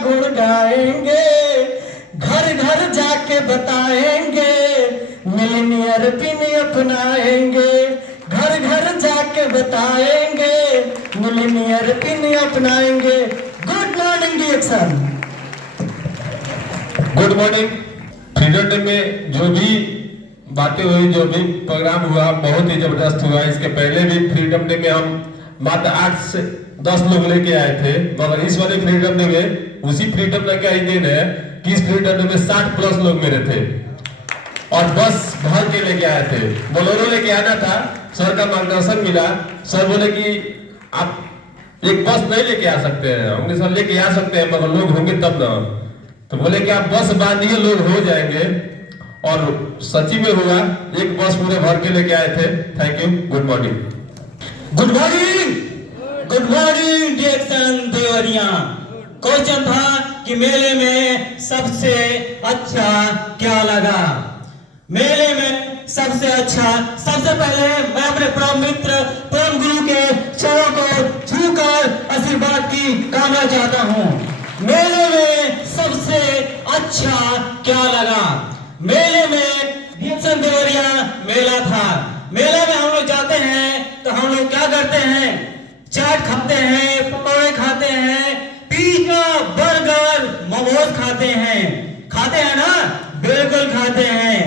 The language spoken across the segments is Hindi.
गुण गाएंगे, घर घर जाके बताएंगे, मिलीनियर पिन अपनाएंगे, घर घर जाके बताएंगे, मिलीनियर पिन अपनाएंगे। गुड मॉर्निंग डिएक्शन। Good morning. फ्रीडम डे में जो भी बातें हुई, जो भी प्रोग्राम हुआ, बहुत ही जबरदस्त हुआ। इसके पहले भी फ्रीडम डे में हम मात्र 8 से 10 लोग लेके आए थे, मगर इस वाले फ्रीडम डे में उसी फ्रीडम डे का ही दिन है कि इस फ्रीडम डे में 60 प्लस लोग मेरे थे और बस भर के लेके आए थे। बोलेरो लेके आना था, सर का मार्गदर्शन मिला। सर बोले कि आप एक बस नहीं लेके आ सकते हैं। हमने सर लेके आ सकते हैं मगर लोग होंगे तब ना। तो बोले कि आप बस बांधिए, लोग हो जाएंगे, और सच्ची में हुआ। एक बस पूरे भर के लेके आए थे। Thank you. Good morning. Good morning, good morning डिएक्शन देवरिया। क्वेश्चन था कि मेले में सबसे अच्छा क्या लगा। मेले में सबसे अच्छा, सबसे पहले मैं अपने परम मित्र परम गुरु के चरणों को छूकर आशीर्वाद की कामना चाहता हूँ। मेले में सबसे अच्छा क्या लगा। मेले में डिएक्शन देवरिया मेला था। मेला में हम लोग जाते हैं तो हम लोग क्या करते हैं, चाट खाते हैं, पकौड़े खाते हैं, पिज्जा बर्गर मोमोज खाते हैं ना, बिल्कुल खाते हैं।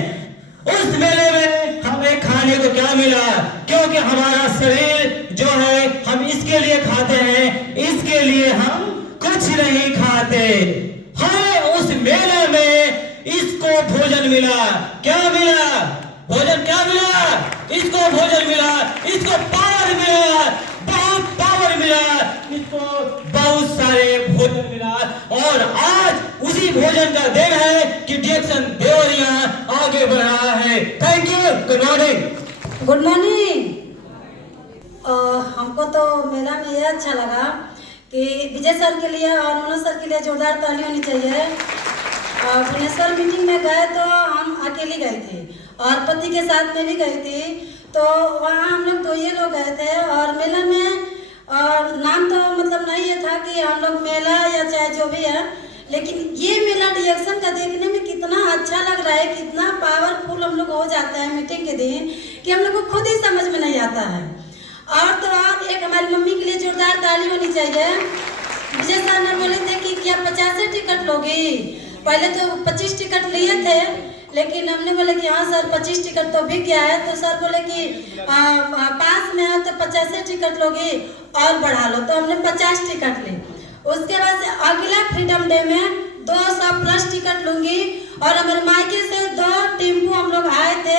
उस मेले में हमें खाने को क्या मिला, क्योंकि हमारा शरीर जो है हम इसके लिए खाते हैं, इसके लिए हम कुछ नहीं खाते। हमें उस मेले में इसको भोजन मिला। क्या मिला? भोजन क्या मिला? इसको भोजन मिला, इसको पावर मिला, बहुत पावर मिला, इसको बहुत सारे भोजन मिला। और आज उसी भोजन का दिन है कि डिएक्शन देवरिया आगे बढ़ रहा है। Thank you. Good morning. Good morning. हमको तो मेला में ये अच्छा लगा कि विजय सर के लिए और मनोज सर के लिए जोरदार ताली होनी चाहिए। भुवनेश्वर मीटिंग में गए तो हम अकेली गई थी और पति के साथ में भी गई थी। तो वहाँ हम लोग 2 ही लोग गए थे और मेला में नाम तो मतलब नहीं ये था कि हम लोग मेला या चाहे जो भी है, लेकिन ये मेला डिएक्शन का देखने में कितना अच्छा लग रहा है, कितना पावरफुल हम लोग हो जाता है मीटिंग के दिन कि हम लोग को खुद ही समझ में नहीं आता है। और तो और एक हमारी मम्मी के लिए जोरदार ताली होनी चाहिए। विजय सर ने बोले थे कि क्या 50 टिकट लोगी। पहले तो 25 टिकट लिए थे, लेकिन हमने बोले कि हाँ सर 25 टिकट तो बिक गया है। तो सर बोले कि पास में है तो 50 टिकट लोगी और बढ़ा लो। तो हमने 50 टिकट ली। उसके बाद से अगला फ्रीडम डे में 200 प्लस टिकट लूंगी और हमारे मायके से 2 टेम्पो हम लोग आए थे।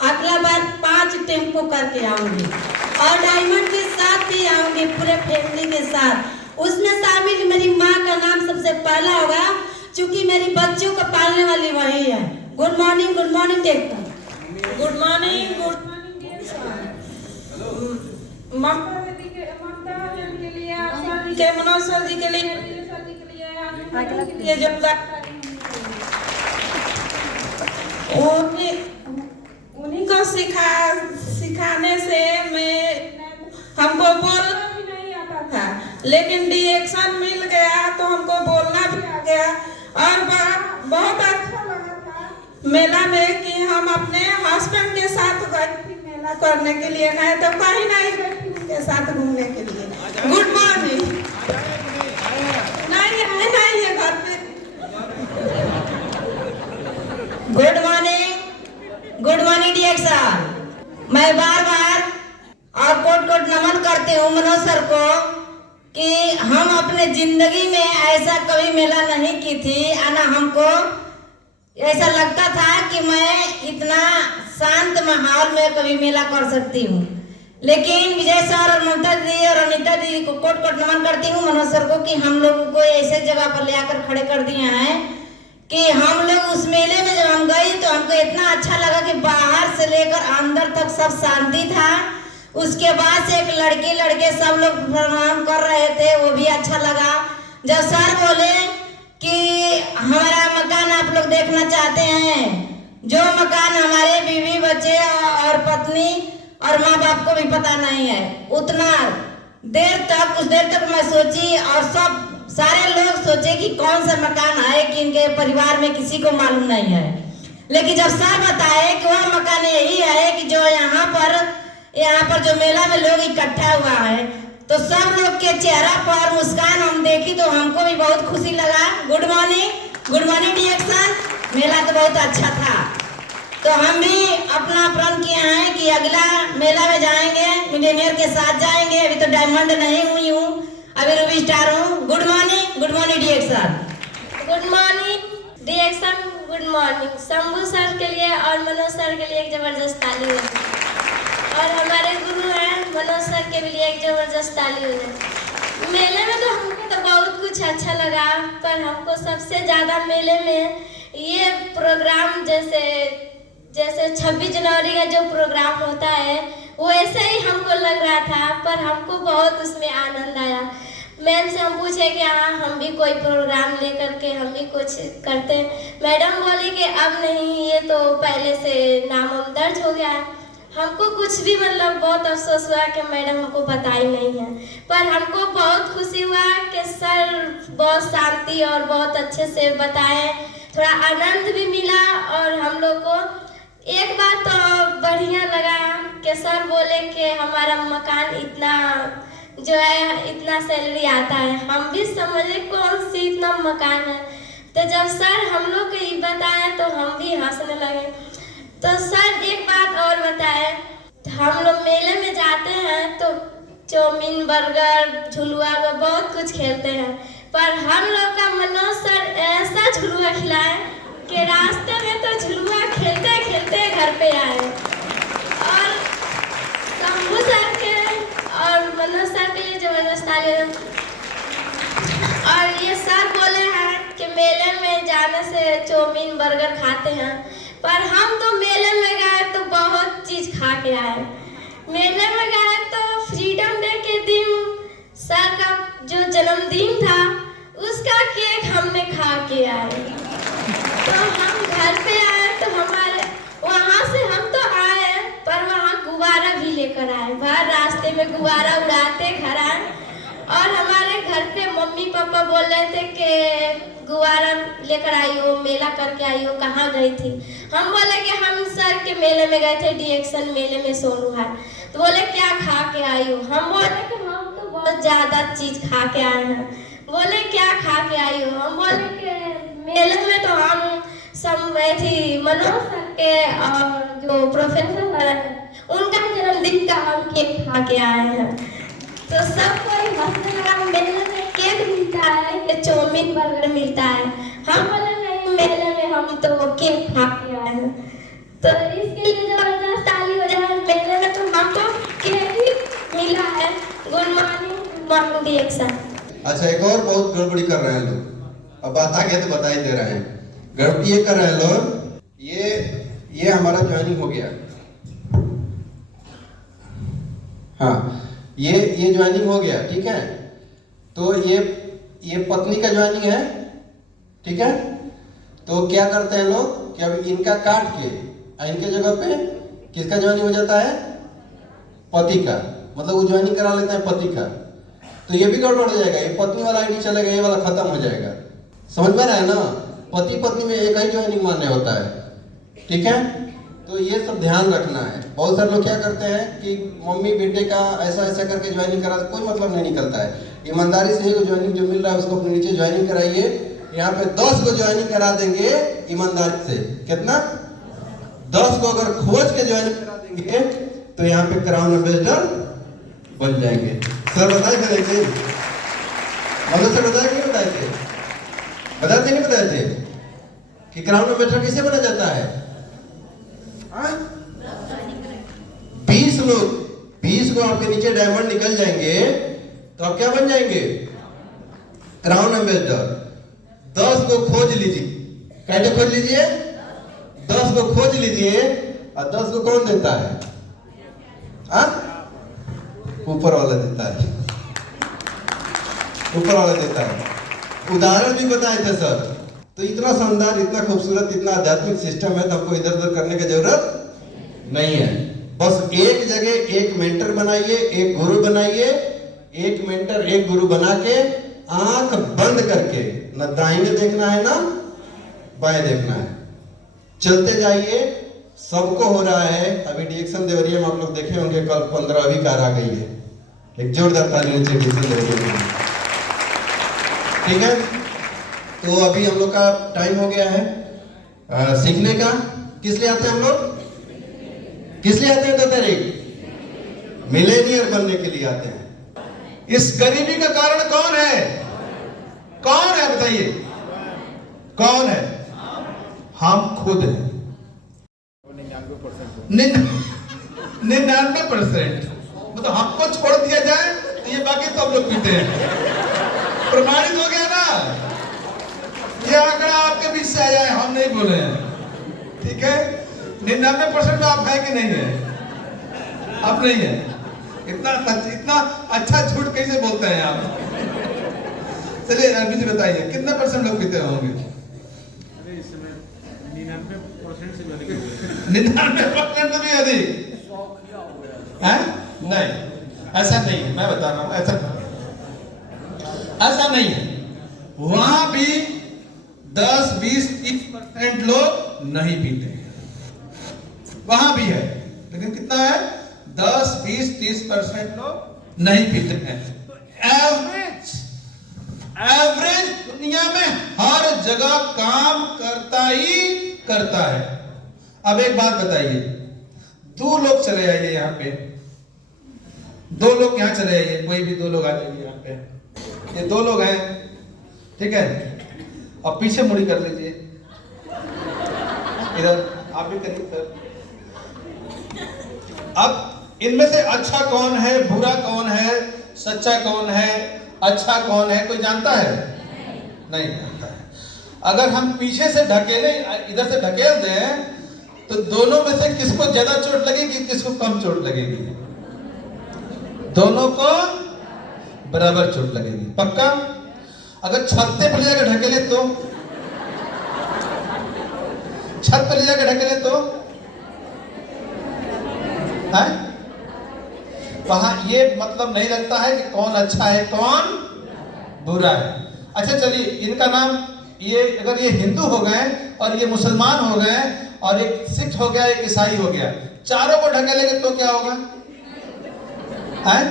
अगला बार 5 टेम्पो करके आऊंगी और डायमंड के साथ भी आऊंगी, पूरे फैमिली के साथ। उसमें शामिल मेरी माँ का नाम सबसे पहला होगा, क्योंकि मेरी बच्चों को पालने वाली वही है। गुड मॉर्निंग, गुड मॉर्निंग टेक्टर। Good morning, good morning Mamta didi के लिए, सर जी के, मनोज सर जी के लिए, सर जी के लिए जोरदार उन्हीं को सिखाने से हमको बोलना भी नहीं आता था, लेकिन डिएक्शन मिल गया तो हमको बोलना भी आ गया। और बहुत अच्छा लगा था मेला में कि हम अपने हस्बैंड के साथ गए थी मेला करने के लिए, नहीं तो कहीं नहीं गई थी उनके साथ घूमने के लिए। Good morning. नहीं है घर पे। गुड मॉर्निंग, गुड मॉर्निंग डिएक्शन। मैं बार बार और कोट नमन करती हूँ मनोज सर को कि हम अपने जिंदगी में ऐसा कभी मेला नहीं की थी। आना हमको ऐसा लगता था कि मैं इतना शांत माहौल में कभी मेला कर सकती हूँ, लेकिन विजय सर और ममता दीदी और अनीता दीदी को कोट नमन करती हूँ, मनोज सर को, कि हम लोगों को ऐसे जगह पर ले आकर खड़े कर दिए हैं कि हम लोग उस मेले में जब हम गई तो हमको इतना अच्छा लगा कि बाहर से लेकर अंदर तक सब शांति था। उसके बाद से एक लड़के सब लोग प्रणाम कर रहे थे, वो भी अच्छा लगा। जब सर बोले कि हमारा मकान आप लोग देखना चाहते हैं, जो मकान हमारे बीवी बच्चे और पत्नी और माँ बाप को भी पता नहीं है, उतना देर तक, कुछ देर तक मैं सोची और सब सारे लोग सोचे कि कौन सा मकान है कि इनके परिवार में किसी को मालूम नहीं है, लेकिन जब सर बताए कि वह मकान यही है कि जो यहाँ पर जो मेला में लोग इकट्ठा हुआ है, तो सब लोग के चेहरा पर मुस्कान हम देखी तो हमको भी बहुत खुशी लगा। Good morning डिएक्शन। मेला तो बहुत अच्छा था, तो हम भी अपना प्रण किए हैं कि अगला मेला में जाएंगे, मिलेनियर के साथ जाएंगे। अभी तो डायमंड नहीं हुई हूँ, अभी रूबी स्टार हूँ। गुड मॉर्निंग डिएक्शन। गुड मॉर्निंग डिएक्शन। गुड मॉर्निंग शंभू सर के लिए और मनोज सर के लिए एक जबरदस्त ताली हो, और हमारे गुरु हैं मनोज सर के लिए एक जबरदस्त ताली हो जाए। मेले में तो हमको तो बहुत कुछ अच्छा लगा, पर हमको सबसे ज़्यादा मेले में ये प्रोग्राम जैसे 26 जनवरी का जो प्रोग्राम होता है वैसे ही हमको लग रहा था, पर हमको बहुत उसमें आनंद आया। मैम से हम पूछे कि हाँ हम भी कोई प्रोग्राम लेकर के हम भी कुछ करते हैं। मैडम बोली कि अब नहीं, ये तो पहले से नाम दर्ज हो गया है। हमको कुछ भी मतलब बहुत अफसोस हुआ कि मैडम हमको बताई नहीं है, पर हमको बहुत खुशी हुआ कि सर बहुत शांति और बहुत अच्छे से बताए, थोड़ा आनंद भी मिला। और हम लोग को एक बात तो बढ़िया लगा कि सर बोले कि हमारा मकान इतना जो है इतना सैलरी आता है। हम भी समझे कौन सी इतना मकान है, तो जब सर हम लोग को ये बताया तो हम भी हंसने लगे। तो सर एक बात और बताए, हम लोग मेले में जाते हैं तो चाउमीन बर्गर झुलुआ बहुत कुछ खेलते हैं, पर हम लोग का मनोज सर ऐसा झुलुआ खिलाए कि रास्ते में तो झुलुआ खेलते खेलते घर पे आए। और शंभू सर के और मनोज सर के लिए जबरदस्त ताली। और ये सर बोले हैं कि मेले में जाने से चाउमीन बर्गर खाते हैं, पर हम तो मेले में गए तो बहुत चीज खा के आए। मेले में गए तो फ्रीडम डे के दिन सर का जो जन्मदिन था उसका केक हमने खा के आए। तो हम घर पे आए तो हमारे वहाँ से हम तो आए, पर वहाँ गुब्बारा भी लेकर आए, बाहर रास्ते में गुब्बारा उड़ाते घर आए। और हमारे घर पे मम्मी पापा बोल रहे थे कि गुब्बारा लेकर आई हो, मेला करके आई हो, कहाँ गई थी। हम बोले कि हम सर के मेले में गए थे, डिएक्शन मेले में सोनू है। तो बोले क्या खा के आई हो। हम बोले कि हम तो बहुत ज़्यादा चीज़ खा के आए हैं। बोले क्या खा के आई हो। हम बोले कि मेले में तो हम सब गए थी मनोज सर के और जो प्रोफेसर सर हैं उनका जन्मदिन का हम केक खा के आए हैं। तो सब कोई हंसने लगा। मेले में केक मिलता है कि चाउमीन बर्गर मिलता है। हम बोले नहीं, मेले में हम तो केक खा के आए हैं। तो इसके लिए जबरदस्त ताली हो जाए। मेले में तो हमको केक ही मिला है। गुड मॉर्निंग डिएक्शन। अच्छा, एक और बहुत गड़बड़ी कर रहे हैं लोग, अब बात आ गया तो बता ही दे रहे हैं। गड़बड़ी ये कर रहे हैं लोग, ये हमारा ज्वाइनिंग हो गया। हाँ, ये ज्वाइनिंग हो गया, ठीक है। तो ये पत्नी का ज्वाइनिंग है, ठीक है। तो क्या करते हैं लोग कि अब इनका काट के इनके जगह पे किसका ज्वाइनिंग हो जाता है, पति का, मतलब वो ज्वाइनिंग करा लेते हैं पति का। तो ये भी गड़बड़ हो जाएगा, ये पत्नी वाला आईडी चलेगा, ये वाला खत्म हो जाएगा। समझ में रहा है ना, पति पत्नी में एक ही ज्वाइनिंग मान्य होता है, ठीक है। तो ये सब ध्यान रखना है। बहुत सारे लोग क्या करते हैं कि मम्मी बेटे का ऐसा ऐसा करके ज्वाइनिंग करा, कोई मतलब नहीं निकलता है। ईमानदारी से ज्वाइनिंग जो मिल रहा है उसको अपने नीचे ज्वाइनिंग कराइए। यहाँ पे 10 को ज्वाइनिंग करा देंगे ईमानदारी से, कितना 10 को अगर खोज के ज्वाइनिंग करा देंगे तो यहाँ पे क्राउन एम्बेसडर बन जाएंगे। सर बताए थे, मनोज सर बताए नहीं बताए थे, बताते नहीं बताए थे कि क्राउन एम्बेसडर कैसे बना जाता है। 20 को आपके नीचे डायमंड निकल जाएंगे तो आप क्या बन जाएंगे, क्राउन एम्बेसडर। 10 को खोज लीजिए, कैसे खोज लीजिए, 10 को खोज लीजिए। और 10 को कौन देता है, ऊपर वाला देता है, ऊपर वाला देता है। उदाहरण भी बताए थे सर। तो इतना शानदार, इतना खूबसूरत, इतना आध्यात्मिक सिस्टम है, तो हमको इधर उधर करने की जरूरत नहीं है। बस एक जगह एक मेंटर बनाइए, एक गुरु बनाइए, एक मेंटर एक गुरु बना के आंख बंद करके न दाहिने देखना है ना बाएं देखना है, चलते जाइए। सबको हो रहा है। अभी डीएक्शन देवरिया में आप लोग देखे होंगे कल 15वीं कार आ गई है। एक जोरदार ताली चाहिए डीएक्शन देवरिया में, ठीक है। तो अभी हम लोग का टाइम हो गया है सीखने का। किस लिए आते हैं हम लोग? किस लिए आते हैं? तो तारीख मिलेनियर बनने के लिए आते हैं। इस गरीबी का कारण कौन है? कौन है बताइए? कौन है? हम खुद हैं। 99% मतलब हमको छोड़ दिया जाए तो ये बाकी सब लोग पीते हैं। प्रमाणित हो गया ना? ये आंकड़ा आपके बीच से आया है, हम नहीं बोले हैं, ठीक है। 99% में आप है कि नहीं है? आप नहीं है। इतना अच्छा झूठ कैसे बोलते हैं आप? चलिए अभी जी बताइए कितना % लोग पीते होंगे? 99% से भी अधिक है? नहीं, ऐसा नहीं है। मैं बता रहा हूं ऐसा नहीं है। वहां भी 10, 20, 30% लोग नहीं पीते हैं, वहां भी है। लेकिन कितना है? 10, 20, 30% लोग नहीं पीते हैं। एवरेज दुनिया में हर जगह काम करता ही करता है। अब एक बात बताइए, 2 लोग चले आइए यहाँ पे, 2 लोग यहाँ चले आइए, कोई भी 2 लोग आ जाइए यहाँ पे। ये 2 लोग हैं, ठीक है। अब पीछे मुड़ी कर लीजिए, इधर आप भी करिए सर। अब इनमें से अच्छा कौन है, बुरा कौन है, सच्चा कौन है, अच्छा कौन है, कोई जानता है? नहीं जानता है। अगर हम पीछे से ढकेले, इधर से ढकेल दें तो दोनों में से किसको ज्यादा चोट लगेगी, किसको कम चोट लगेगी? दोनों को बराबर चोट लगेगी, पक्का। अगर छत पे ले जाकर ढकेले तो, छत पे ले जाकर ढकेले तो है? वहां ये मतलब नहीं लगता है कि कौन अच्छा है कौन बुरा है। अच्छा चलिए, इनका नाम, ये अगर ये हिंदू हो गए और ये मुसलमान हो गए और एक सिख हो गया, एक ईसाई हो गया, चारों को ढकेलेंगे तो क्या होगा? है?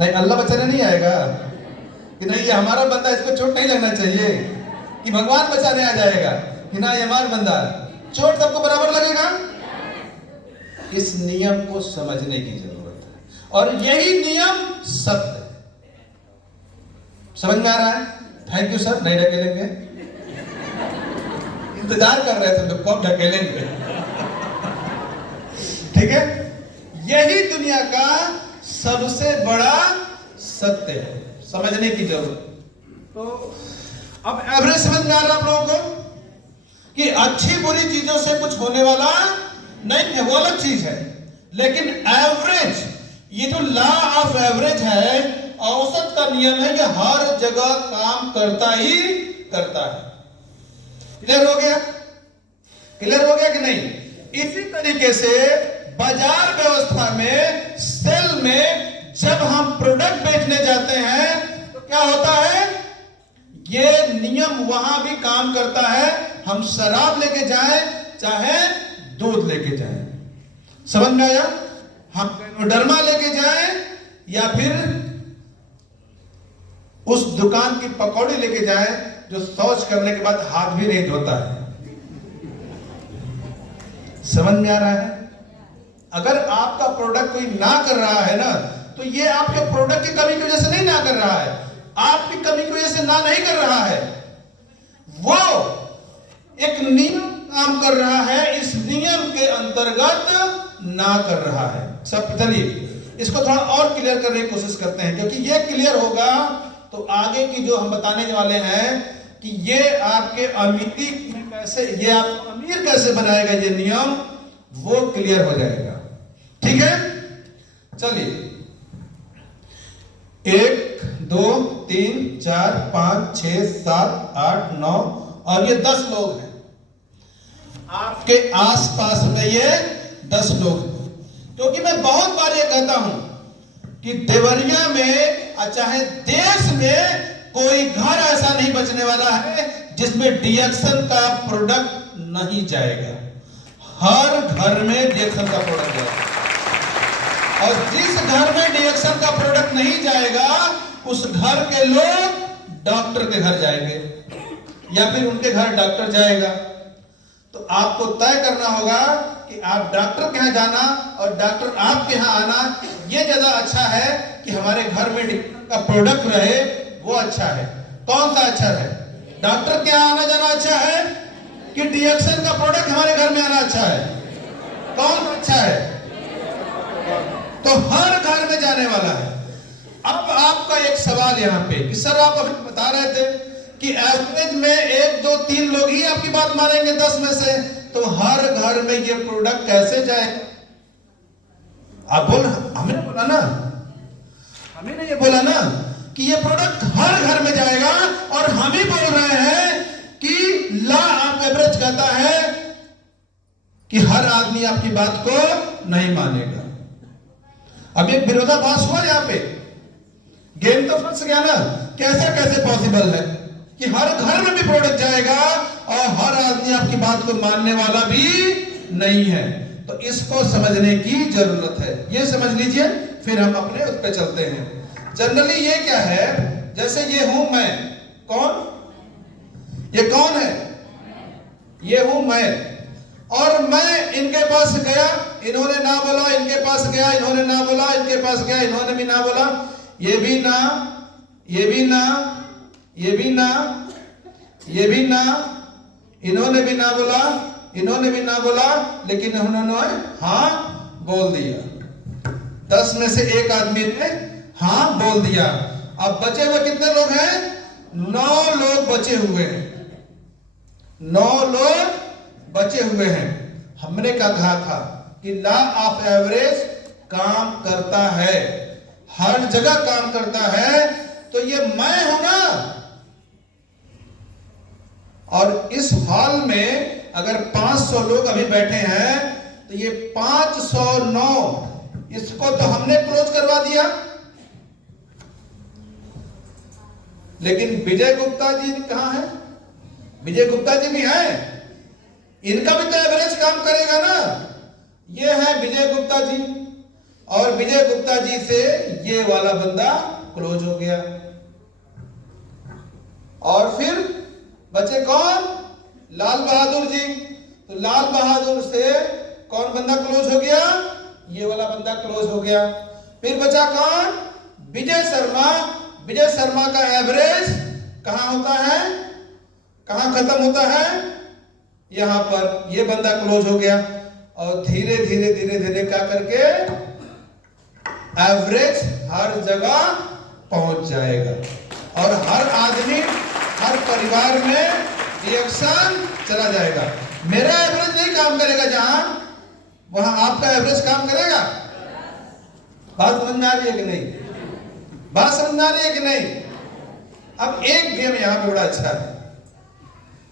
नहीं, अल्लाह बचाने नहीं आएगा कि नहीं ये हमारा बंदा, इसको चोट नहीं लगना चाहिए, कि भगवान बचाने आ जाएगा कि ना ये हमारा बंदा, चोट सबको बराबर लगेगा। इस नियम को समझने की जरूरत है और यही नियम सत्य है। समझ में आ रहा है? थैंक यू सर, नहीं ढकेलेंगे। इंतजार कर रहे थे लोग कब ढकेलेंगे। ठीक है, यही दुनिया का सबसे बड़ा सत्य है, समझने की जरूरत। तो अब एवरेज समझ में आ रहा आप लोगों को कि अच्छी बुरी चीजों से कुछ होने वाला नहीं है, वो अलग चीज है। लेकिन एवरेज, ये जो लॉ ऑफ एवरेज है, औसत का नियम है, ये हर जगह काम करता ही करता है। क्लियर हो गया? क्लियर हो गया कि नहीं? इसी तरीके से बाजार व्यवस्था में, सेल में जब हम प्रोडक्ट बेचने जाते हैं तो क्या होता है? ये नियम वहां भी काम करता है। हम शराब लेके जाएं चाहे दूध लेके जाएं, समझ में आया? हम डरमा लेके जाएं या फिर उस दुकान की पकौड़ी लेके जाएं जो शौच करने के बाद हाथ भी नहीं धोता है। समझ में आ रहा है? अगर आपका प्रोडक्ट कोई ना कर रहा है ना, तो ये आपके प्रोडक्ट की कमी की वजह से नहीं ना कर रहा है, आपकी कमी की वजह से ना नहीं कर रहा है, वो एक नियम काम कर रहा है, इस नियम के अंतर्गत ना कर रहा है। सब चलिए इसको थोड़ा और क्लियर करने की कोशिश करते हैं, क्योंकि ये क्लियर होगा तो आगे की जो हम बताने वाले हैं कि ये आपके अमीरी में कैसे, ये आपको अमीर कैसे बनाएगा ये नियम, वो क्लियर हो जाएगा। ठीक है, चलिए 1, 2, 3, 4, 5, 6, 7, 8, 9 और ये 10 लोग हैं आपके आसपास में, ये 10 लोग। क्योंकि मैं बहुत बार ये कहता हूं कि देवरिया में और चाहे देश में कोई घर ऐसा नहीं बचने वाला है जिसमें डीएक्सन का प्रोडक्ट नहीं जाएगा। हर घर में डीएक्सन का प्रोडक्ट जाएगा, और जिस घर में डीएक्सन का प्रोडक्ट नहीं जाएगा उस घर के लोग डॉक्टर के घर जाएंगे या फिर उनके घर डॉक्टर जाएगा। तो आपको तय करना होगा कि आप डॉक्टर के यहाँ जाना और डॉक्टर आपके यहाँ आना, ये ज्यादा अच्छा है कि हमारे घर में डीएक्सन का प्रोडक्ट रहे, वो अच्छा है। कौन सा अच्छा है? डॉक्टर के यहाँ आना जाना अच्छा है कि डीएक्सन का प्रोडक्ट हमारे घर में आना अच्छा है? कौन अच्छा है? तो हर घर में जाने वाला है। अब आपका एक सवाल यहाँ पे कि सर आप अभी बता रहे थे कि एवरेज में 1 2 3 लोग ही आपकी बात मानेंगे 10 में से, तो हर घर में ये प्रोडक्ट कैसे जाएगा? आप बोल, हमने बोला ना, हमें ने ये बोला ना कि ये प्रोडक्ट हर घर में जाएगा, और हम ही बोल रहे हैं कि लॉ ऑफ एवरेज कहता है कि हर आदमी आपकी बात को नहीं मानेगा। अब एक विरोधाभास हुआ यहाँ पे, गेम तो फंस गया ना। कैसे पॉसिबल है कि हर घर में भी प्रोडक्ट जाएगा और हर आदमी आपकी बात को मानने वाला भी नहीं है? तो इसको समझने की जरूरत है, ये समझ लीजिए, फिर हम अपने उस पर चलते हैं। जनरली ये क्या है, जैसे ये हूं मैं, कौन? ये कौन है? ये हूं मैं, और मैं इनके पास गया, इन्होंने ना बोला, इनके पास गया, इन्होंने ना बोला, इनके पास गया, इन्होंने भी ना बोला, ये भी ना, ये भी ना, ये भी ना, ये भी ना, इन्होंने भी ना बोला, इन्होंने भी ना बोला, लेकिन उन्होंने हाँ बोल दिया। 10 में से एक आदमी ने हाँ बोल दिया। अब बचे हुए कितने लोग हैं? 9 लोग बचे हुए हैं, 9 लोग बचे हुए हैं। हमने क्या कहा था कि लॉ ऑफ एवरेज काम करता है, हर जगह काम करता है। तो ये मैं हूं ना, और इस हॉल में अगर 500 लोग अभी बैठे हैं तो ये 509, इसको तो हमने क्लोज करवा दिया, लेकिन विजय गुप्ता जी कहां है? विजय गुप्ता जी भी हैं, इनका भी तो एवरेज काम करेगा ना। ये है विजय गुप्ता जी, और विजय गुप्ता जी से ये वाला बंदा क्लोज हो गया। और फिर बचे कौन? लाल बहादुर जी। तो लाल बहादुर से कौन बंदा क्लोज हो गया? ये वाला बंदा क्लोज हो गया। फिर बचा कौन? विजय शर्मा। विजय शर्मा का एवरेज कहां होता है, कहां खत्म होता है? यहां पर। ये बंदा क्लोज हो गया, और धीरे धीरे धीरे धीरे क्या करके एवरेज हर जगह पहुंच जाएगा, और हर आदमी, हर परिवार में रिएक्शन चला जाएगा। मेरा एवरेज नहीं काम करेगा जहां, वहां आपका एवरेज काम करेगा। बात समझ में आ रही है कि नहीं? बात समझ में आ रही है कि नहीं? अब एक गेम यहां पे बड़ा अच्छा है,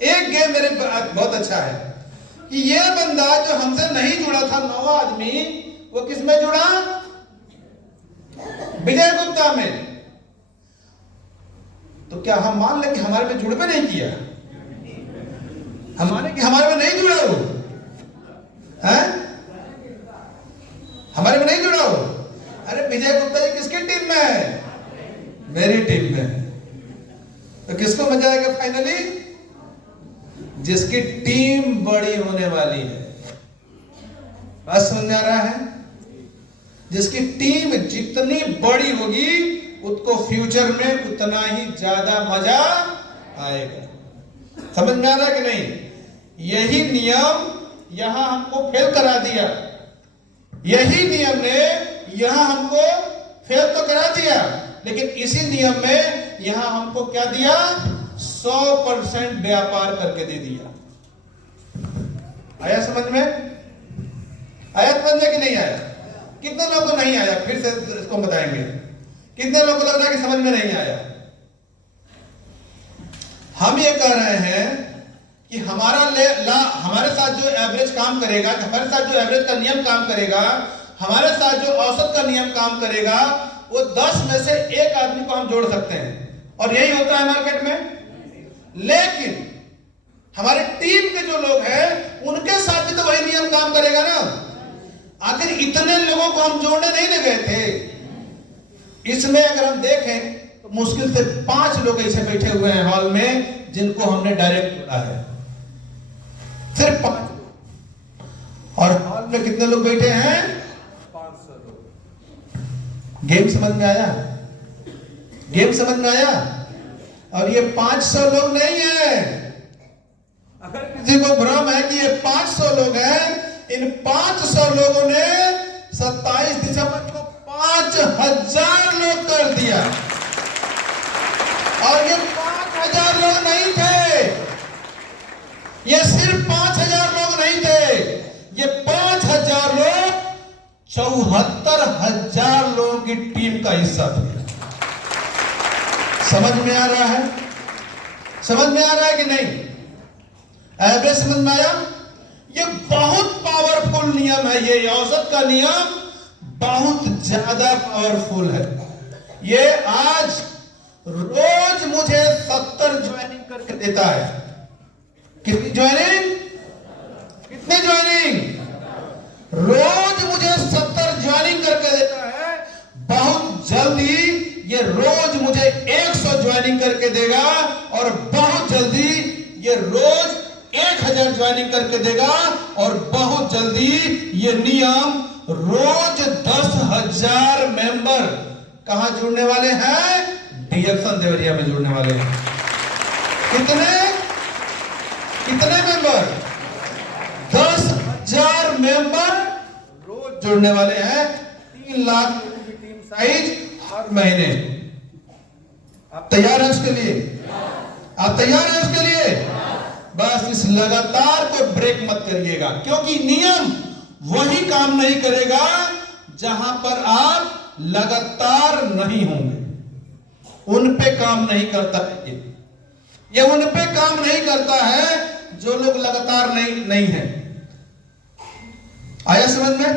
एक गेम मेरे बहुत अच्छा है कि ये बंदा जो हमसे नहीं जुड़ा था, 9वां आदमी, वो किस में जुड़ा? विजय गुप्ता में। तो क्या हम मान लें कि हमारे में जुड़ पे नहीं किया? हमारे में नहीं जुड़ा वो है? हमारे में नहीं जुड़ा वो? अरे विजय गुप्ता जी किसकी टीम में है? मेरी टीम में। तो किसको मजा आएगा फाइनली? जिसकी टीम बड़ी होने वाली है। बात समझ में आ रहा है? जिसकी टीम जितनी बड़ी होगी उसको फ्यूचर में उतना ही ज्यादा मजा आएगा। समझ में आ रहा है कि नहीं? यही नियम यहां हमको फेल करा दिया, यही नियम ने यहां हमको फेल तो करा दिया, लेकिन इसी नियम में यहां हमको क्या दिया? 100% व्यापार करके दे दिया। आया समझ में? आया समझ में कि नहीं आया? कितने लोगों को नहीं आया? फिर से इसको बताएंगे। कितने लोगों को लग रहा है कि समझ में नहीं आया? हम ये कह रहे हैं कि हमारे साथ जो एवरेज काम करेगा, हमारे साथ जो एवरेज का नियम काम करेगा, हमारे साथ जो औसत का नियम काम करेगा, वो 10 में से एक आदमी को हम जोड़ सकते हैं, और यही होता है मार्केट में। लेकिन हमारे टीम के जो लोग हैं उनके साथ भी तो वही नियम काम करेगा ना। आखिर इतने लोगों को हम जोड़ने नहीं ले गए थे। इसमें अगर हम देखें तो मुश्किल से 5 लोग ऐसे बैठे हुए हैं हॉल में जिनको हमने डायरेक्ट जोड़ा है, सिर्फ 5 लोग। और हॉल में कितने लोग बैठे हैं? 500 लोग। गेम समझ में आया? गेम समझ में आया? और ये 500 लोग नहीं है। अगर किसी को भ्रम है कि ये 500 लोग हैं, इन 500 लोगों ने 27 दिसंबर को 5000 लोग कर दिया। और ये 5000 लोग नहीं थे, ये सिर्फ 5000 लोग नहीं थे, ये 5000 लोग 74,000 लोगों की टीम का हिस्सा थे। समझ में आ रहा है? समझ में आ रहा है कि नहीं? एवरेज समझ में आया? ये बहुत पावरफुल नियम है। ये औसत का नियम बहुत ज्यादा पावरफुल है। ये आज रोज मुझे 70 ज्वाइनिंग करके देता है। कितनी ज्वाइनिंग? कितनी ज्वाइनिंग? रोज मुझे 70 ज्वाइनिंग करके देता है। बहुत जल्दी ये रोज मुझे 100 ज्वाइनिंग करके देगा, और बहुत जल्दी ये रोज 1000 ज्वाइनिंग करके देगा, और बहुत जल्दी ये नियम रोज 10,000 मेंबर कहां जुड़ने वाले हैं? डीएक्शन देवरिया में जुड़ने वाले हैं। कितने कितने मेंबर? 10,000 मेंबर रोज जुड़ने वाले हैं। 3 लाख की टीम साइज हर महीने। आप तैयार हैं उसके लिए? आप तैयार हैं उसके लिए? बस इस लगातार को ब्रेक मत करिएगा, क्योंकि नियम वही काम नहीं करेगा जहां पर आप लगातार नहीं होंगे। उन पे काम नहीं करता है ये उन पे काम नहीं करता है जो लोग लगातार नहीं है। आया समझ में?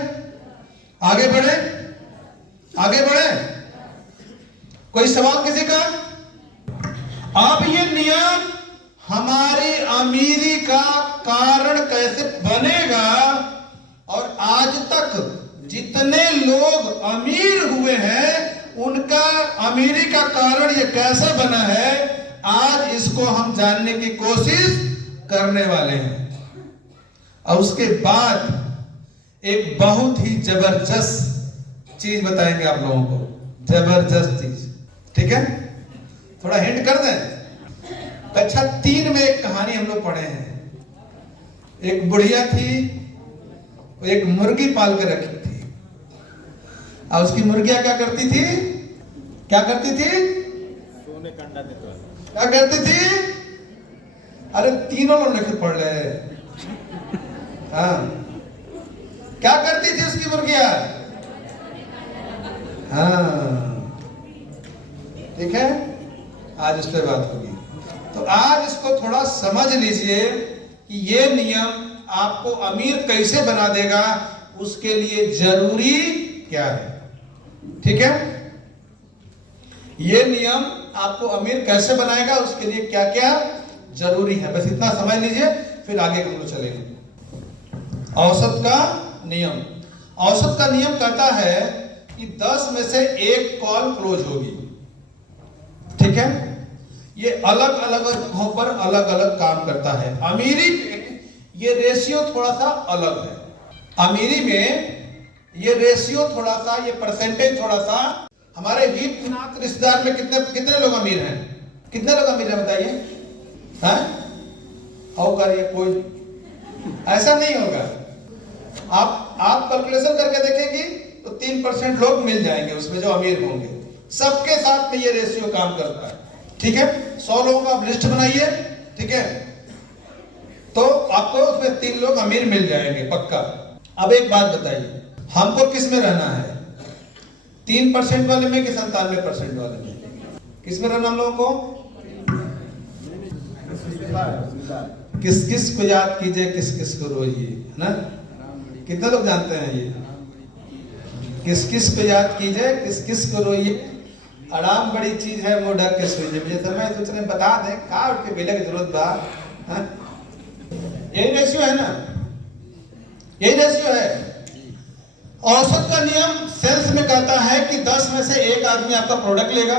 आगे बढ़े, आगे बढ़े। कोई सवाल किसी का? अब ये नियम हमारी अमीरी का कारण कैसे बनेगा, और आज तक जितने लोग अमीर हुए हैं उनका अमीरी का कारण ये कैसे बना है, आज इसको हम जानने की कोशिश करने वाले हैं। और उसके बाद एक बहुत ही जबरदस्त चीज बताएंगे आप लोगों को, जबरदस्त चीज। ठीक है, थोड़ा हिंट कर दें। कक्षा 3 में एक कहानी हम लोग पढ़े हैं। एक बुढ़िया थी, एक मुर्गी पाल के रखी थी, और उसकी मुर्गियां क्या करती थी? क्या करती थी? सोने का अंडा देती थी। क्या करती थी? अरे तीनों लोग लिख पढ़ रहे हैं। हाँ, क्या करती थी उसकी मुर्गियां? हाँ, ठीक है, आज इस पर बात होगी। तो आज इसको थोड़ा समझ लीजिए कि ये नियम आपको अमीर कैसे बना देगा, उसके लिए जरूरी क्या है। ठीक है, ये नियम आपको अमीर कैसे बनाएगा, उसके लिए क्या क्या जरूरी है, बस इतना समझ लीजिए, फिर आगे हम लोग चलेंगे। औसत का नियम। औसत का नियम कहता है कि 10 में से 1 कॉल क्लोज होगी। ठीक है, ये अलग अलग जगहों पर अलग अलग काम करता है। अमीरी में ये रेशियो थोड़ा सा अलग है। अमीरी में ये रेशियो थोड़ा सा, ये परसेंटेज थोड़ा सा। हमारे हित नात रिश्तेदार में कितने लोग अमीर हैं? कितने लोग अमीर हैं बताइए? हैं? और करिए, कोई ऐसा नहीं होगा। आप कैलकुलेशन करके देखेंगे तो 3% लोग मिल जाएंगे उसमें जो अमीर होंगे। सबके साथ में ये रेशियो काम करता है। ठीक है, 100 लोगों का आप लिस्ट बनाइए। ठीक है, तो आपको उसमें 3 लोग अमीर मिल जाएंगे पक्का। अब एक बात बताइए, हमको किस में रहना है? 3% वाले में कि 97% वाले में? किस में रहना हम लोगों को? किस किस को याद कीजिए, किस किस को रोइए, है ना? कितने लोग जानते हैं ये? किस किस को याद कीजिए, किस किस को रोइए। आराम बड़ी चीज है, मुंह ढक के सोइए। मुझे तो मैं सोच रहे बता दें का उठ के बेले की जरूरत बा। हाँ? यही रेशियो है ना, यही रेशियो है। औसत का नियम सेल्स में कहता है कि 10 में से 1 आदमी आपका प्रोडक्ट लेगा।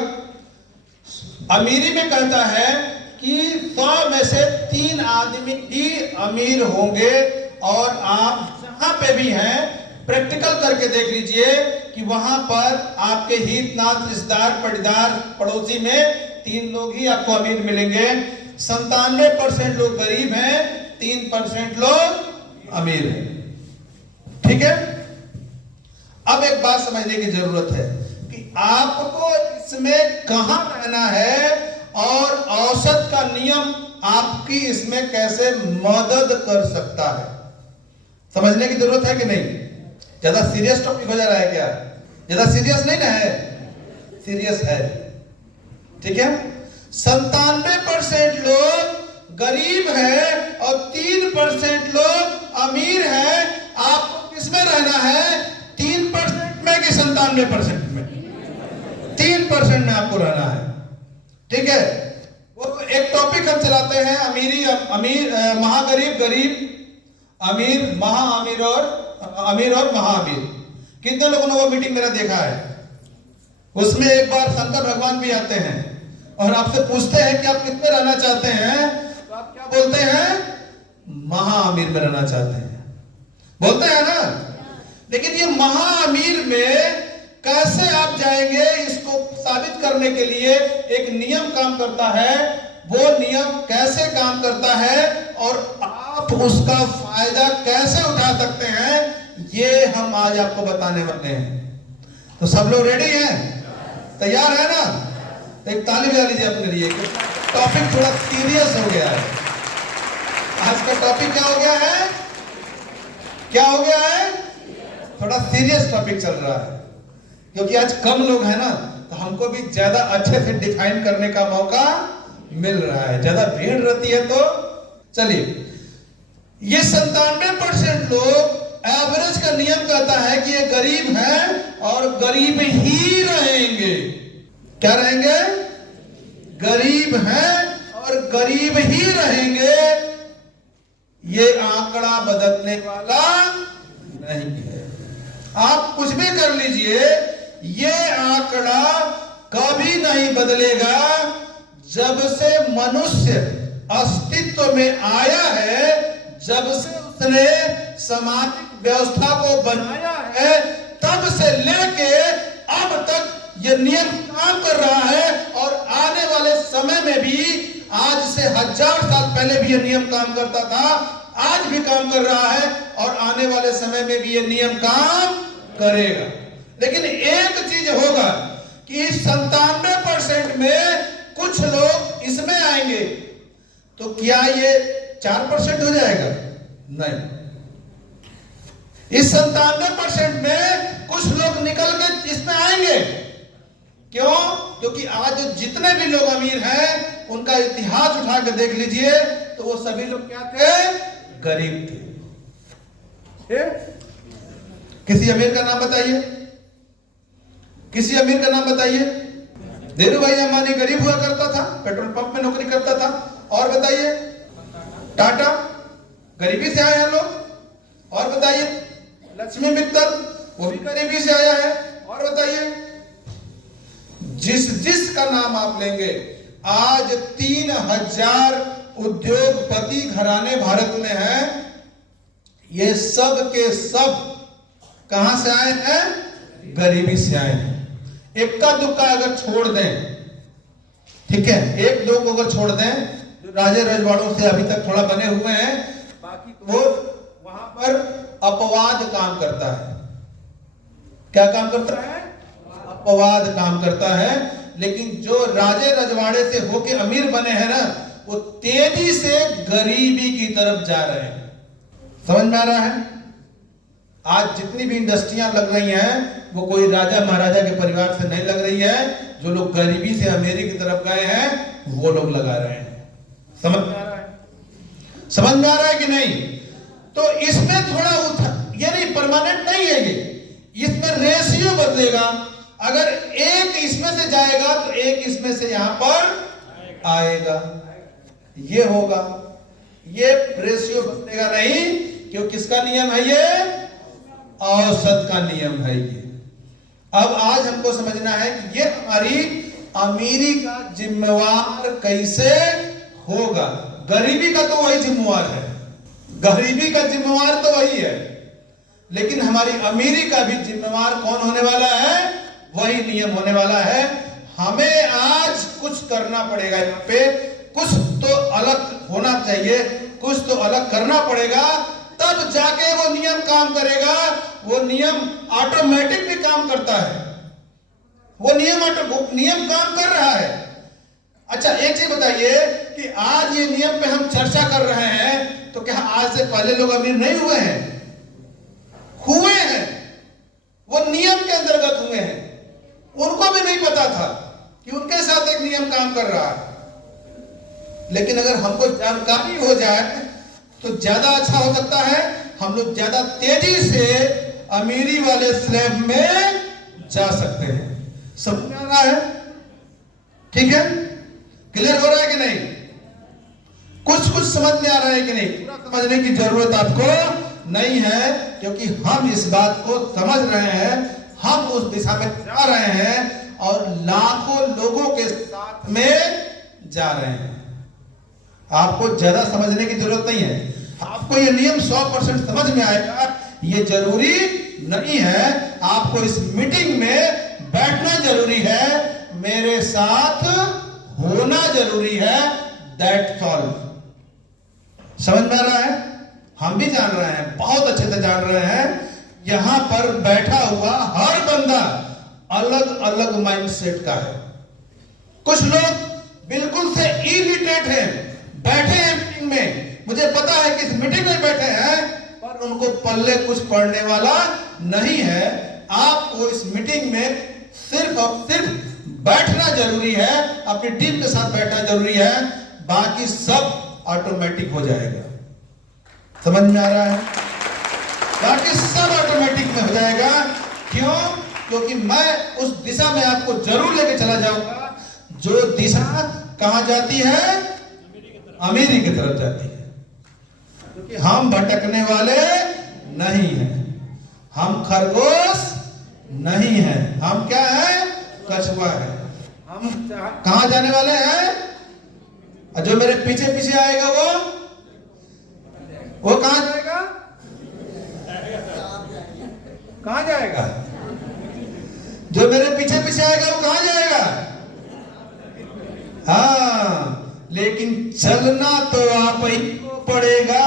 अमीरी में कहता है कि 100 में से 3 आदमी ही अमीर होंगे। और आप जहां पे भी हैं प्रैक्टिकल करके देख लीजिए कि वहां पर आपके हित नात रिश्तेदार पटीदार पड़ोसी में 3 लोग ही आपको अमीर मिलेंगे। 97% लोग गरीब हैं, 3% लोग अमीर हैं। ठीक है, अब एक बात समझने की जरूरत है कि आपको इसमें कहां रहना है और औसत का नियम आपकी इसमें कैसे मदद कर सकता है, समझने की जरूरत है कि नहीं। ज्यादा सीरियस टॉपिक हो जा रहा है क्या? ज्यादा सीरियस नहीं ना है, सीरियस है। ठीक है, 97% लोग गरीब हैं और 3% लोग अमीर हैं। आपको किसमें रहना है, 3% में कि 97% में? 3% में आपको रहना है। ठीक है, वो एक टॉपिक हम चलाते हैं, अमीरी अमीर महागरीब गरीब, अमीर महाअमीर और अमीर और महाअमीर। कितने लोगों ने वो मीटिंग मेरा देखा है? उसमें एक बार शंकर भगवान भी आते हैं और आपसे पूछते हैं कि आप किसमें रहना चाहते हैं, तो आप क्या बोलते हैं? महाअमीर में रहना चाहते हैं, बोलते हैं ना। लेकिन ये महाअमीर में कैसे आप जाएंगे, इसको साबित करने के लिए एक नियम काम करता है। वो नियम कैसे काम करता है और आप उसका फायदा कैसे उठा सकते हैं, ये हम आज आपको बताने वाले हैं। तो सब लोग रेडी हैं, तैयार है ना? एक ताली बजा लीजिए अपने लिए। टॉपिक थोड़ा सीरियस हो गया है। आज का टॉपिक क्या हो गया है? क्या हो गया है? थोड़ा सीरियस टॉपिक चल रहा है, क्योंकि आज कम लोग हैं ना, तो हमको भी ज्यादा अच्छे से डिफाइन करने का मौका मिल रहा है। ज्यादा भीड़ रहती है तो चलिए, ये 97% लोग एवरेज का नियम कहता है कि ये गरीब हैं और गरीब ही रहेंगे। क्या रहेंगे? गरीब हैं और गरीब ही रहेंगे। ये आंकड़ा बदलने वाला नहीं है। आप कुछ भी कर लीजिए, ये आंकड़ा कभी नहीं बदलेगा। जब से मनुष्य अस्तित्व में आया है, जब से उसने सामाजिक व्यवस्था को बनाया है, तब से लेके अब तक ये नियम काम कर रहा है। और आने वाले समय में भी, आज से 1000 साल पहले भी ये नियम काम करता था, आज भी काम कर रहा है और आने वाले समय में भी ये नियम काम करेगा। लेकिन एक चीज होगा कि 97% में कुछ लोग इसमें आएंगे, तो क्या ये 4% हो जाएगा? नहीं। इस 97% में कुछ लोग निकल के इसमें आएंगे। क्यों? क्योंकि आज जितने भी लोग अमीर हैं, उनका इतिहास उठा के देख लीजिए तो वो सभी लोग क्या थे? गरीब थे। किसी अमीर का नाम बताइए, किसी अमीर का नाम बताइए। धीरू भाई अंबानी गरीब हुआ करता था, पेट्रोल पंप में नौकरी करता था। और बताइए, टाटा गरीबी से आए हैं लोग। और बताइए, लक्ष्मी मित्तल वो भी गरीबी से आया है। और बताइए, जिस जिस का नाम आप लेंगे, आज 3000 उद्योगपति घराने भारत में हैं। ये सब के सब कहां से आए हैं? गरीबी से आए हैं। इक्का दुक्का अगर छोड़ दें, ठीक है, एक दो को अगर छोड़ दें जो राजे रजवाड़ों से अभी तक थोड़ा बने हुए हैं, बाकी वो वहां पर अपवाद काम करता है। क्या काम करता है? अपवाद काम करता है। लेकिन जो राजे रजवाड़े से होके अमीर बने हैं ना, वो तेजी से गरीबी की तरफ जा रहे हैं। समझ में आ रहा है? आज जितनी भी इंडस्ट्रियां लग रही हैं, वो कोई राजा महाराजा के परिवार से नहीं लग रही है। जो लोग गरीबी से अमीरी की तरफ गए हैं, वो लोग लगा रहे हैं। समझ में आ रहा है? समझ में आ रहा है कि नहीं? तो इसमें थोड़ा ये नहीं, परमानेंट नहीं है। इसमें रेशियो बदलेगा। अगर एक इसमें से जाएगा तो एक इसमें से यहां पर आएगा, ये होगा। ये रेशियो बदलेगा नहीं, क्योंकि किसका नियम है ये? औसत का नियम है ये। अब आज हमको समझना है कि ये हमारी अमीरी का जिम्मेवार कैसे होगा। गरीबी का तो वही जिम्मेवार है, गरीबी का जिम्मेवार तो वही है, लेकिन हमारी अमीरी का भी जिम्मेवार कौन होने वाला है? वही नियम होने वाला है। हमें आज कुछ करना पड़ेगा, यहाँ पे कुछ तो अलग होना चाहिए, कुछ तो अलग करना पड़ेगा, तब जाके वो नियम काम करेगा। वो नियम ऑटोमेटिक भी काम करता है, वो नियम काम कर रहा है। अच्छा एक चीज बताइए कि आज ये नियम पे हम चर्चा कर रहे हैं, तो क्या आज से पहले लोग अमीर नहीं हुए हैं? हुए हैं, वो नियम के अंतर्गत हुए हैं। उनको भी नहीं पता था कि उनके साथ एक नियम काम कर रहा है। लेकिन अगर हमको जानकारी हो जाए तो ज्यादा अच्छा हो सकता है, हम लोग ज्यादा तेजी से अमीरी वाले स्लैब में जा सकते हैं। समझ में आ रहा है? ठीक है, क्लियर हो रहा है कि नहीं? कुछ कुछ समझ में आ रहा है कि नहीं? पूरा समझने की जरूरत आपको नहीं है, क्योंकि हम इस बात को समझ रहे हैं, हम उस दिशा में जा रहे हैं और लाखों लोगों के साथ में जा रहे हैं। आपको ज्यादा समझने की जरूरत नहीं है। आपको ये नियम 100% समझ में आएगा ये जरूरी नहीं है। आपको इस मीटिंग में बैठना जरूरी है, मेरे साथ होना जरूरी है, दैट्स ऑल। समझ में आ रहा है? हम भी जान रहे हैं, बहुत अच्छे से जान रहे हैं। यहां पर बैठा हुआ हर बंदा अलग अलग माइंडसेट का है। कुछ लोग बिल्कुल से इलिटरेट हैं, बैठे हैं मीटिंग में, मुझे पता है कि इस मीटिंग में बैठे हैं, पर उनको पल्ले कुछ पढ़ने वाला नहीं है। आपको इस मीटिंग में सिर्फ और सिर्फ बैठना जरूरी है, अपनी टीम के साथ बैठना जरूरी है, बाकी सब ऑटोमेटिक हो जाएगा। समझ में आ रहा है? बाकी सब ऑटोमेटिक में हो जाएगा। क्यों? क्योंकि मैं उस दिशा में आपको जरूर लेके चला जाऊंगा जो दिशा कहां जाती है? अमीरी की तरफ जाती है। क्योंकि हम भटकने वाले नहीं हैं, हम खरगोश नहीं हैं, हम क्या है? कछुआ है। हम कहां जाने वाले हैं? जो मेरे पीछे पीछे आएगा वो कहां जाएगा? कहां जाएगा? जो मेरे पीछे पीछे आएगा वो कहां जाएगा? हाँ, लेकिन चलना तो आप ही को पड़ेगा,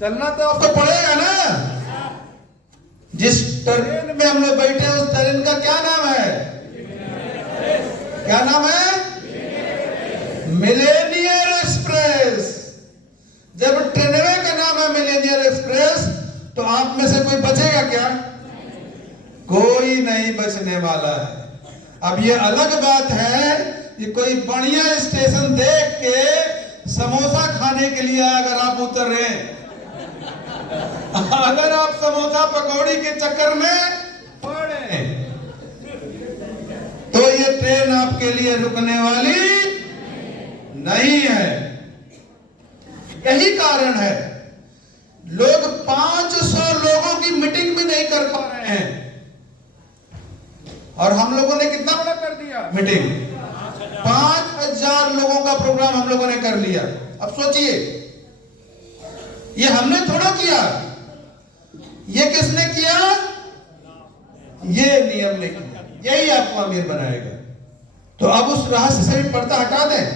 चलना तो आपको पड़ेगा ना। जिस ट्रेन में हम लोग बैठे हैं उस ट्रेन का क्या नाम है? क्या नाम है? Millionaire express. जब ट्रेनवे का नाम है मिलेनियर एक्सप्रेस, तो आप में से कोई बचेगा क्या? कोई नहीं बचने वाला है। अब ये अलग बात है कि कोई बढ़िया स्टेशन देख के समोसा खाने के लिए अगर आप उतर रहे हैं, अगर आप समोसा पकौड़ी के चक्कर में पड़े, तो ये ट्रेन आपके लिए रुकने वाली नहीं है। यही कारण है लोग 500 लोगों की मीटिंग भी नहीं कर पा रहे हैं, और हम लोगों ने कितना बड़ा कर दिया मीटिंग? 5000 लोगों का प्रोग्राम हम लोगों ने कर लिया। अब सोचिए, ये हमने थोड़ा किया, ये किसने किया? ये नियम ने किया। यही आपको अमीर बनाएगा। तो अब उस रहस्य से भी पर्दा हटा दें,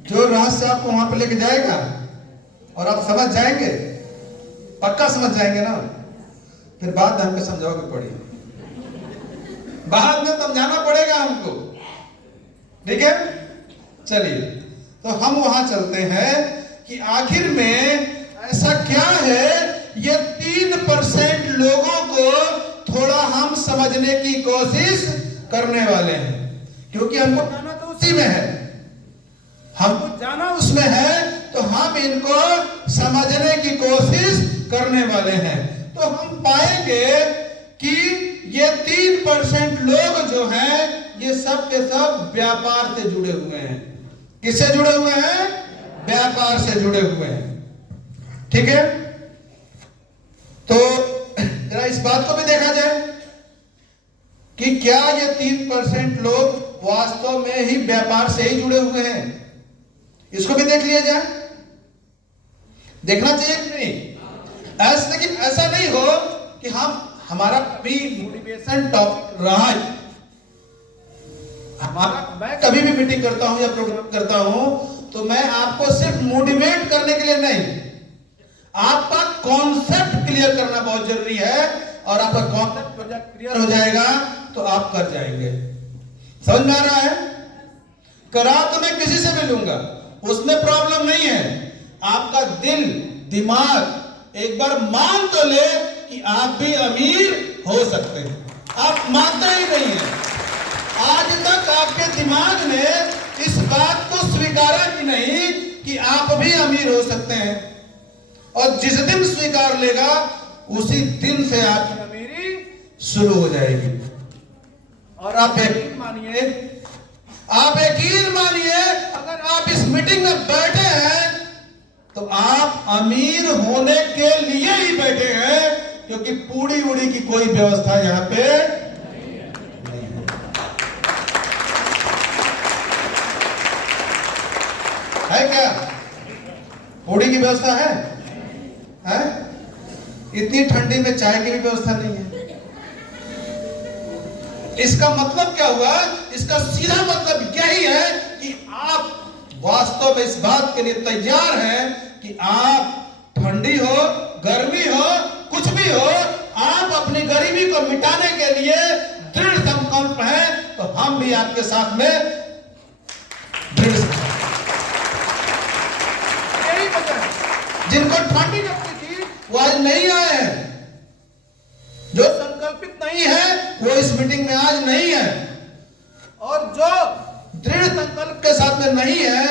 जो रहस्य आपको वहां पर लेके जाएगा और आप समझ जाएंगे, पक्का समझ जाएंगे ना, फिर बाद में हमको समझाओगे पड़ी, बाद में समझाना पड़ेगा हमको। ठीक है, चलिए तो हम वहां चलते हैं कि आखिर में ऐसा क्या है। ये 3% लोगों को थोड़ा हम समझने की कोशिश करने वाले हैं, क्योंकि हमको जाना तो उसी में है, हमको जाना उसमें है, तो हम इनको समझने की कोशिश करने वाले हैं। तो तो हम पाएंगे कि ये 3% लोग जो हैं ये सब के सब व्यापार से जुड़े हुए हैं। किससे जुड़े हुए हैं? व्यापार से जुड़े हुए हैं। ठीक है, तो जरा इस बात को भी देखा जाए कि क्या ये 3% लोग वास्तव में ही व्यापार से ही जुड़े हुए हैं। इसको भी देख लिया जाए, देखना चाहिए कि नहीं। लेकिन ऐसा नहीं हो कि हमारा कभी मोटिवेशन टॉपिक रहा है, मैं कभी भी मीटिंग करता हूं या प्रोग्राम करता हूं तो मैं आपको सिर्फ मोटिवेट करने के लिए नहीं, आपका कॉन्सेप्ट क्लियर करना बहुत जरूरी है। और आपका कॉन्सेप्ट जब क्लियर हो जाएगा तो आप कर जाएंगे। समझ में आ रहा है? करा तो मैं किसी से भी लूंगा, उसमें प्रॉब्लम नहीं है। आपका दिल दिमाग एक बार मान तो ले कि आप भी अमीर हो सकते हैं। आप मानते ही नहीं है। आज तक आपके दिमाग ने इस बात को स्वीकारा कि नहीं कि आप भी अमीर हो सकते हैं। और जिस दिन स्वीकार लेगा उसी दिन से आपकी अमीरी शुरू हो जाएगी। और आप यकीन मानिए अगर आप इस मीटिंग में बैठे हैं तो आप अमीर होने के लिए ही बैठे हैं, क्योंकि पूरी उड़ी की कोई व्यवस्था यहां पे नहीं है। है क्या? पूरी की व्यवस्था है? इतनी ठंडी में चाय की भी व्यवस्था नहीं है। इसका मतलब क्या हुआ? इसका सीधा मतलब यही है कि आप वास्तव में इस बात के लिए तैयार हैं कि आप ठंडी हो गर्मी हो कुछ भी हो, आप अपनी गरीबी को मिटाने के लिए दृढ़ संकल्प हैं, तो हम भी आपके साथ में दृढ़ यही वजह है। जिनको ठंडी लगती थी वो आज नहीं आए हैं, जो संकल्पित नहीं है वो इस मीटिंग में आज नहीं है, और जो दृढ़ संकल्प के साथ में नहीं है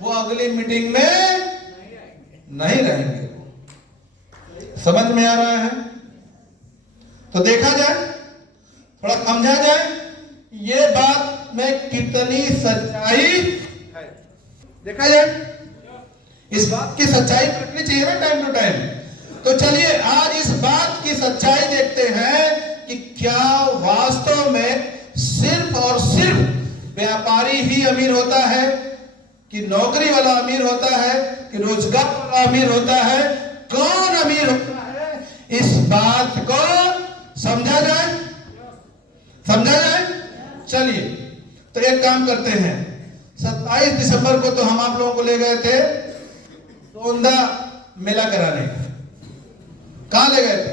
वो अगली मीटिंग में नहीं रहेंगे। समझ में आ रहा है? तो देखा जाए, थोड़ा समझा जाए ये बात में कितनी सच्चाई है। देखा जाए, इस बात की सच्चाई रखनी चाहिए ना टाइम टू टाइम। तो चलिए आज इस बात की सच्चाई देखते हैं कि क्या वास्तव में सिर्फ और सिर्फ व्यापारी ही अमीर होता है, कि नौकरी वाला अमीर होता है, कि रोजगार वाला अमीर होता है? कौन अमीर होता है? इस बात को समझा जाए, समझा जाए। चलिए तो एक काम करते हैं, 27 दिसंबर को तो हम आप लोगों को ले गए थे सोंदा मेला कराने। कहां ले गए थे?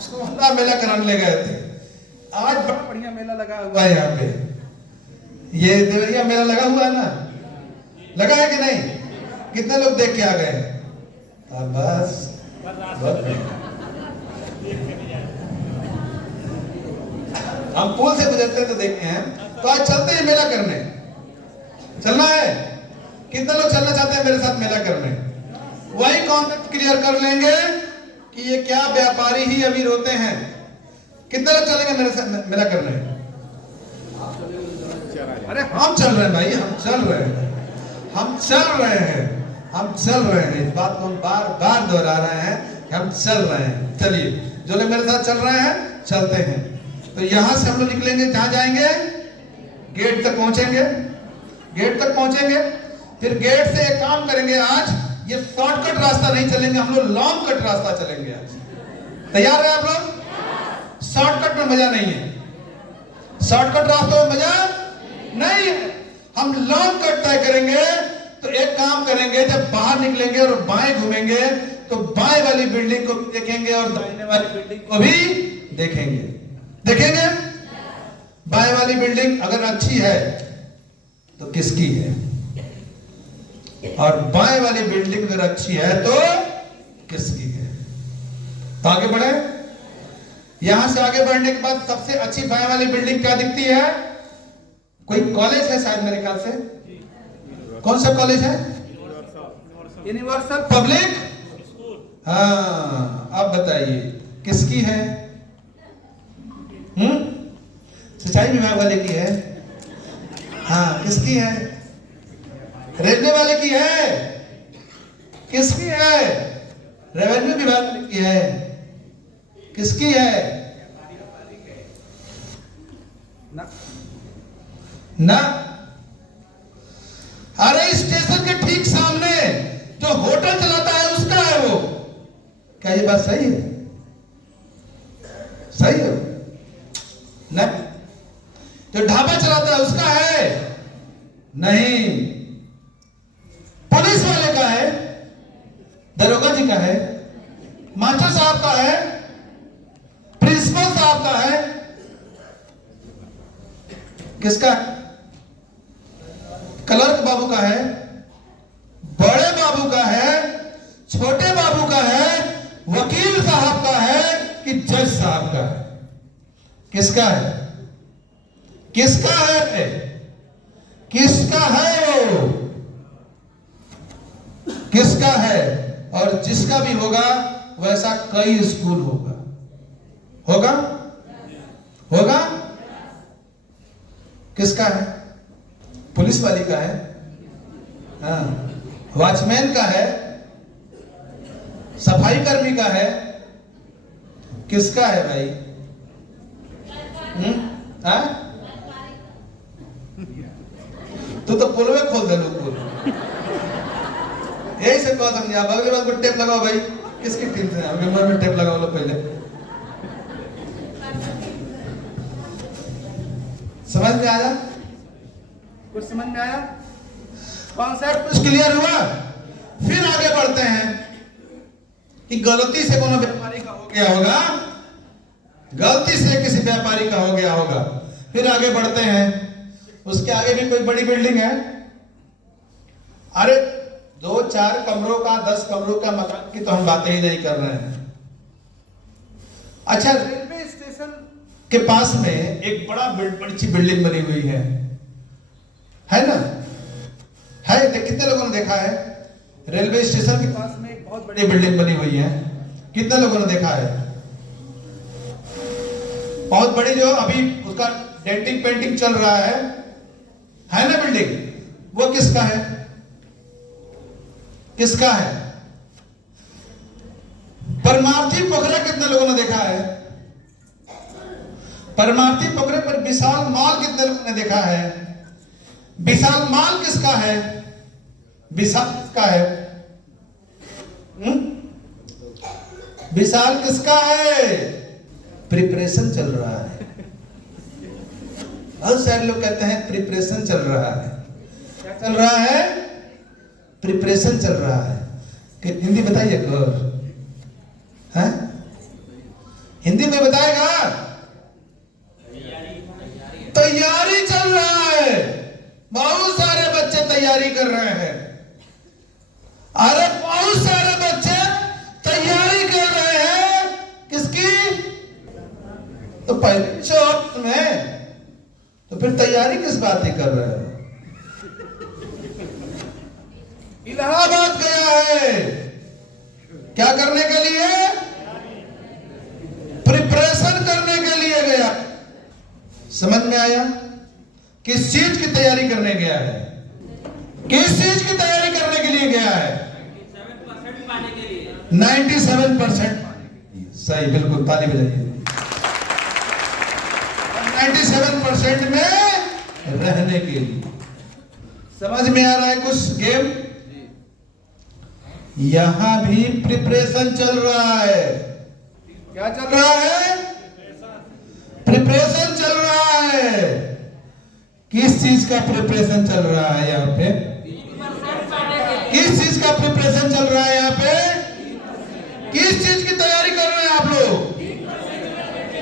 सोंदा मेला कराने ले गए थे। आज बड़ा बढ़िया मेला लगा हुआ है यहाँ पे, ये देवरिया मेला लगा हुआ है ना, लगा है कि नहीं? कितने लोग देख के आ गए? बस हम पुल से गुजरते तो देखे हैं, तो आज चलते हैं मेला करने। चलना है? कितने लोग चलना चाहते हैं मेरे साथ मेला करने? वही कॉन्सेप्ट क्लियर कर लेंगे कि ये क्या व्यापारी ही अमीर होते हैं। कितने लोग चलेंगे मेरे साथ मेला करने? अरे हम चल रहे हैं भाई, हम चल रहे हैं, हम चल रहे हैं, हम चल रहे हैं। इस बात को हम बार बार दोहरा रहे हैं कि हम चल रहे हैं। चलिए जो लोग मेरे साथ चल रहे हैं चलते हैं। तो यहां से हम लोग निकलेंगे, जहां जाएंगे गेट तक पहुंचेंगे, गेट तक पहुंचेंगे, फिर गेट से एक काम करेंगे, आज ये शॉर्टकट रास्ता नहीं चलेंगे, हम लोग लॉन्ग कट रास्ता चलेंगे आज। तैयार है आप लोग? शॉर्टकट में मजा नहीं है, शॉर्टकट रास्तों में मजा नहीं है। हम लॉन्ग कट तय करेंगे। तो एक काम करेंगे, जब बाहर निकलेंगे और बाएं घूमेंगे तो बाएं वाली बिल्डिंग को भी देखेंगे और दाहिने वाली बिल्डिंग को भी देखेंगे। देखेंगे बाएं वाली बिल्डिंग अगर अच्छी है तो किसकी है, और बाएं वाली बिल्डिंग अगर अच्छी है तो किसकी है। तो आगे बढ़े। यहां से आगे बढ़ने के बाद सबसे अच्छी बाएं वाली बिल्डिंग क्या दिखती है? कोई कॉलेज है शायद मेरे ख्याल से। कौन सा कॉलेज है? Universal public. हाँ अब बताइए किसकी है? सिंचाई विभाग वाले की है? हाँ, किसकी है? रेलवे वाले की है? किसकी है? रेवेन्यू विभाग वाले की है? किसकी है? ना। अरे स्टेशन के ठीक सामने जो होटल चलाता है उसका है वो। क्या ये बात सही है? सही है? नहीं। जो ढाबा चलाता है उसका है? नहीं। पुलिस वाले का है? दरोगा जी का है? मास्टर साहब का है? प्रिंसिपल साहब का है? किसका? क्लर्क बाबू का है? बड़े बाबू का है? छोटे बाबू का है? वकील साहब का है कि जज साहब का है? किसका है? किसका है? किसका है वो? किसका है? और जिसका भी होगा वैसा कई स्कूल होगा। होगा? होगा? किसका है? पुलिस वाली का है? हाँ। वॉचमैन का है? सफाई कर्मी का है? किसका है भाई? हाँ? तू तो पुल में खोल दे लो पुल। यही से कहा था आप अगले बार को टेप लगाओ भाई। किसकी टीम से? अगले बार में टेप लगाओ लो पहले। समझ में आया? कुछ समझ में आया? कॉन्सेप्ट कुछ क्लियर हुआ? फिर आगे बढ़ते हैं कि गलती से कोनो व्यापारी का हो गया होगा, गलती से किसी व्यापारी का हो गया होगा। फिर आगे बढ़ते हैं। उसके आगे भी कोई बड़ी बिल्डिंग है? अरे 2-4 कमरों का 10 कमरों का मकान की तो हम बातें ही नहीं कर रहे हैं। अच्छा, रेलवे स्टेशन के पास में एक बड़ी बिल्डिंग बनी हुई है ना? है? कितने लोगों ने देखा है? रेलवे स्टेशन के पास में एक बहुत बड़ी बिल्डिंग बनी हुई है। कितने लोगों ने देखा है? बहुत बड़ी, जो अभी उसका डेंटिंग पेंटिंग चल रहा है ना बिल्डिंग? वो किसका है? किसका है? परमार्थी पोखरा कितने लोगों ने देखा है? परमार्थी पोखरे पर विशाल मॉल कितने लोगों ने देखा है? विशाल मॉल किसका है? विशाल किसका है? विशाल किसका है? प्रिपरेशन चल रहा है। बहुत सारे लोग कहते हैं प्रिपरेशन चल रहा है। क्या चल रहा है? प्रिपरेशन चल रहा है। कि हिंदी बताइए गौर। हैं? हिंदी में बताएगा? तैयारी चल रहा है। बहुत सारे बच्चे तैयारी कर रहे हैं। अरे बहुत सारे बच्चे तैयारी कर रहे हैं। किसकी? तो पहले शॉप में, तो फिर तैयारी किस बात की कर रहे हो? इलाहाबाद गया है क्या करने के लिए? प्रिपरेशन करने के लिए गया। समझ में आया? किस चीज की तैयारी करने गया है? किस चीज की तैयारी करने के लिए गया है? 97% सही, बिल्कुल, ताली बजाइए। 97% में रहने के लिए। समझ में आ रहा है कुछ गेम? यहां भी प्रिपरेशन चल रहा है। क्या चल रहा है? प्रिपरेशन चल रहा है। किस चीज का प्रिपरेशन चल रहा है यहाँ पे? किस चीज का प्रिपरेशन चल रहा है यहाँ पे? किस चीज की तैयारी कर रहे हैं आप लोग?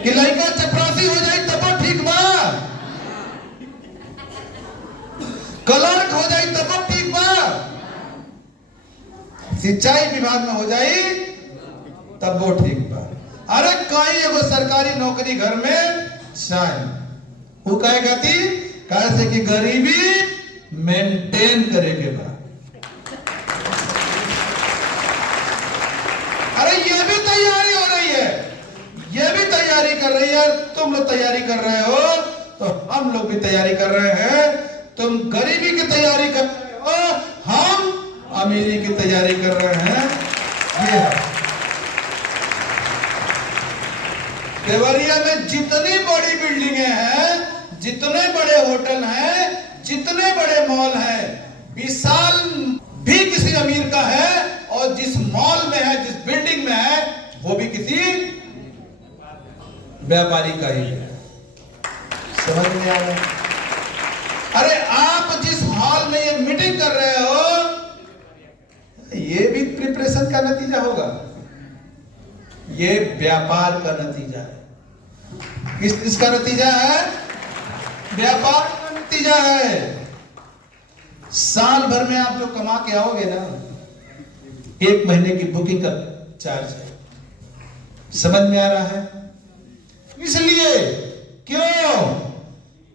कि लड़का चपरासी हो जाए तब ठीक बा, क्लर्क हो जाए तब ठीक बा, सिंचाई विभाग में हो जाए तब वो ठीक बा। अरे कहीं एगो सरकारी नौकरी घर में शायद वो कहे कहती कैसे कि गरीबी मेंटेन करे के बाद। अरे ये भी तैयारी हो रही है। कर रही है, तुम लोग तैयारी कर रहे हो, तो हम लोग भी तैयारी कर रहे हैं। तुम गरीबी की तैयारी कर रहे हो, हम अमीरी की तैयारी कर रहे हैं। ये है देवरिया में जितनी बड़ी बिल्डिंगें हैं, जितने बड़े होटल हैं, जितने बड़े मॉल हैं, विशाल भी किसी अमीर का है, और जिस मॉल में है, जिस बिल्डिंग में है, वो भी किसी व्यापारी का ही है। समझ में आ रहा? अरे आप जिस हॉल में ये मीटिंग कर रहे हो, ये भी प्रिपरेशन का नतीजा होगा, ये व्यापार का नतीजा है। किस चीज का नतीजा है? व्यापार का नतीजा है। साल भर में आप जो कमा के आओगे ना, 1 महीने की बुकिंग का चार्ज है। समझ में आ रहा है? इसलिए क्यों?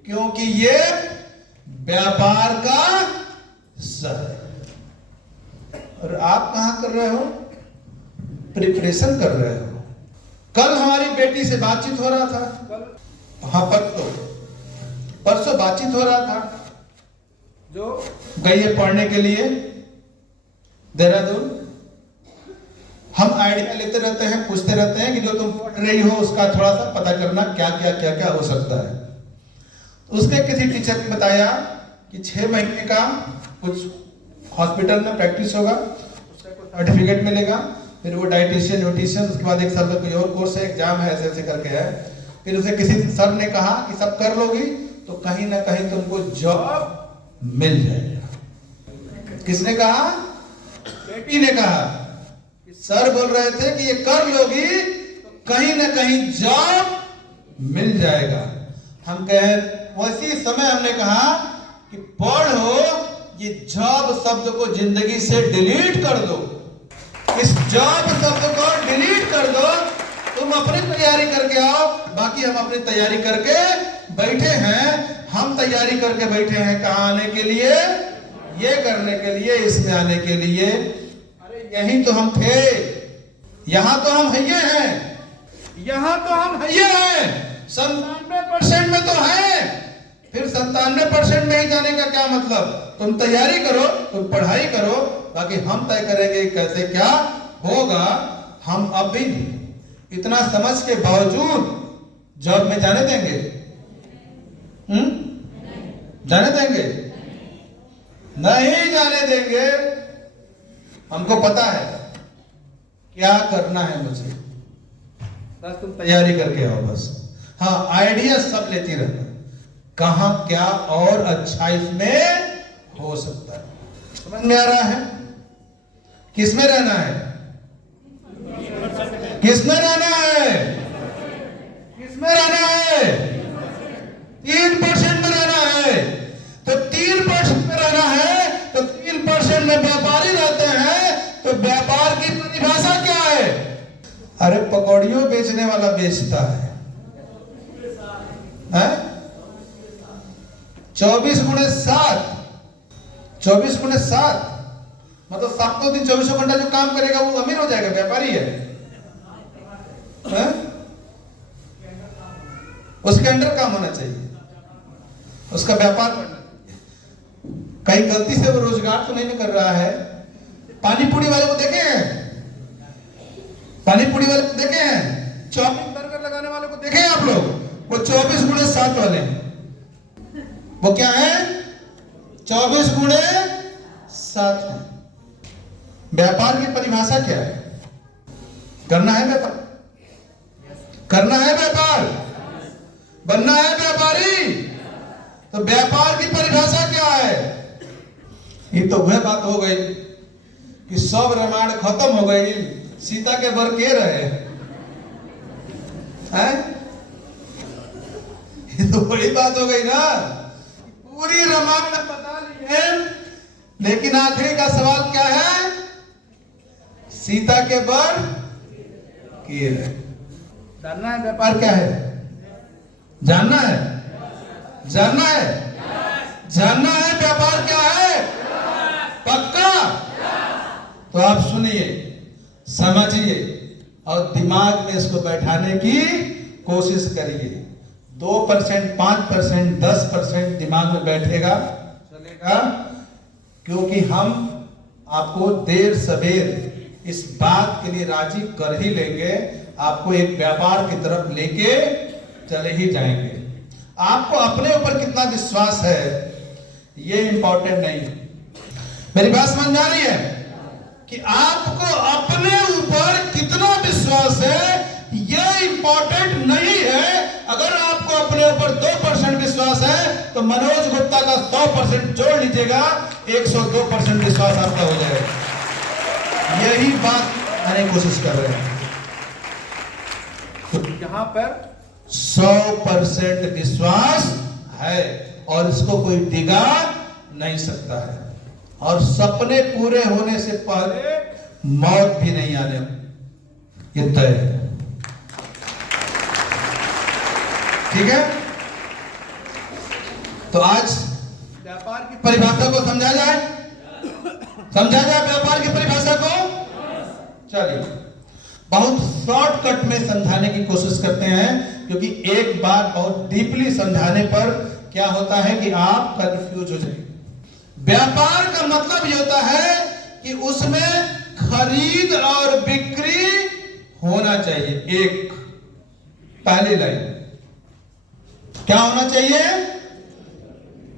क्योंकि ये व्यापार का सर है। और आप कहां कर रहे हो? प्रिपरेशन कर रहे हो। कल हमारी बेटी से बातचीत हो रहा था, हाँ परसों बातचीत हो रहा था, जो गई है पढ़ने के लिए देहरादून। हम आइडिया लेते रहते हैं, पूछते रहते हैं कि जो तुम पढ़ रही हो उसका थोड़ा सा पता करना, क्या क्या हो सकता है। तो उसके किसी टीचर ने बताया कि 6 महीने का कुछ हॉस्पिटल में प्रैक्टिस होगा, उसका कुछ सर्टिफिकेट मिलेगा, फिर वो डाइटिशियन न्यूट्रिशन, उसके बाद 1 साल का कोई और कोर्स है, एग्जाम है, ऐसे करके है। फिर उसे किसी सर ने कहा कि सब कर लोगी तो कहीं ना कहीं तुमको जॉब मिल जाएगा। किसने कहा? बेटी ने कहा कि सर बोल रहे थे कि ये कर लोगी तो कहीं ना कहीं जॉब मिल जाएगा। हम कहे उसी समय हमने कहा कि पढ़ो, ये जॉब शब्द को जिंदगी से डिलीट कर दो, इस जॉब शब्द को डिलीट कर दो। तुम अपनी तैयारी करके आओ, बाकी हम अपनी तैयारी करके बैठे हैं। हम तैयारी करके बैठे हैं कहां आने के लिए? ये करने के लिए, इसमें आने के लिए। अरे यही तो हम थे, यहां तो हम हइये हैं, यहां तो हम हइये हैं। 97% में तो है, फिर 97% में ही जाने का क्या मतलब? तुम तैयारी करो, तुम पढ़ाई करो, बाकी हम तय करेंगे कैसे क्या होगा। हम अब भी इतना समझ के बावजूद जॉब में जाने देंगे? जाने देंगे? नहीं जाने देंगे। हमको पता है क्या करना है मुझे, बस तुम तैयारी करके आओ बस। हाँ, आइडिया सब लेती रहना, कहां क्या और अच्छा इसमें हो सकता है। समझ में आ रहा है? किसमें रहना है? किसमें रहना है? किसमें रहना है? 3% में रहना है। तो 3% में रहना है, तो 3% में व्यापारी रहते हैं। तो व्यापार की परिभाषा क्या है? अरे पकौड़ियों बेचने वाला बेचता है? 24 गुणे 7, 24 गुणे 7 मतलब 7 दिन 24 घंटा जो काम करेगा वो अमीर हो जाएगा, व्यापारी है? उसके अंडर काम होना चाहिए, उसका व्यापार करना चाहिए। कहीं गलती से वो रोजगार तो नहीं कर रहा है। पानी पूरी वाले को देखे हैं? पानी पूरी वाले को देखे हैं? चाउमीन बर्गर लगाने वाले को देखे हैं आप लोग? वो 24 गुणे 7 वाले हैं। वो क्या है? 24 गुणे 7 है। व्यापार की परिभाषा क्या है? करना है व्यापार, करना है व्यापार, बनना है व्यापारी। तो व्यापार की परिभाषा क्या है? ये तो वह बात हो गई कि सब रामायण खत्म हो गई, सीता के बर के रहे हैं? ये तो बड़ी बात हो गई ना। पूरी रामायण बता ली है, लेकिन आखिरी का सवाल क्या है? सीता के बर किए रहे। जानना है व्यापार क्या है? जानना है? जानना है? जानना है व्यापार क्या है? पक्का? तो आप सुनिए, समझिए और दिमाग में इसको बैठाने की कोशिश करिए। 2%, 5%, 10% दिमाग में बैठेगा चलेगा, क्योंकि हम आपको देर सवेर इस बात के लिए राजी कर ही लेंगे, आपको एक व्यापार की तरफ लेके चले ही जाएंगे। आपको अपने ऊपर कितना विश्वास है ये इंपॉर्टेंट नहीं है। मेरी बात समझ में आ रही है कि आपको अपने ऊपर कितना विश्वास है ये इंपॉर्टेंट नहीं है। अगर आपको अपने ऊपर 2% विश्वास है तो मनोज गुप्ता का 100% जोड़ लीजिएगा, 102% विश्वास आपका हो जाएगा। यही बात आने की कोशिश कर रहे हैं। तो यहां पर 100% विश्वास है और इसको कोई डिगा नहीं सकता है, और सपने पूरे होने से पहले मौत भी नहीं आने, ये तय है। ठीक है, तो आज व्यापार की परिभाषा को समझा जाए, व्यापार की परिभाषा को। चलिए बहुत शॉर्टकट में समझाने की कोशिश करते हैं, क्योंकि एक बात बहुत डीपली समझाने पर क्या होता है कि आप कंफ्यूज हो जाएंगे। व्यापार का मतलब ये होता है कि उसमें खरीद और बिक्री होना चाहिए। एक पहली लाइन क्या होना चाहिए?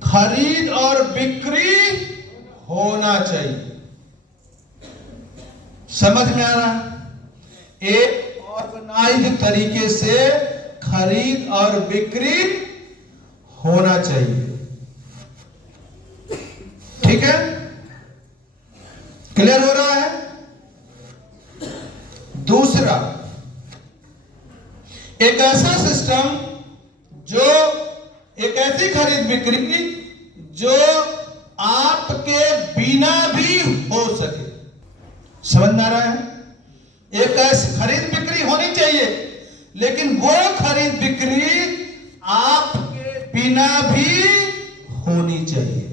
खरीद और बिक्री होना चाहिए। समझ में आ रहा है? एक ऑर्गेनाइज्ड तरीके से खरीद और बिक्री होना चाहिए। ठीक है, क्लियर हो रहा है? दूसरा, एक ऐसा सिस्टम जो एक ऐसी खरीद बिक्री जो आपके बिना भी हो सके। समझ में आ रहा है? एक ऐसी खरीद बिक्री होनी चाहिए, लेकिन वो खरीद बिक्री आपके बिना भी होनी चाहिए।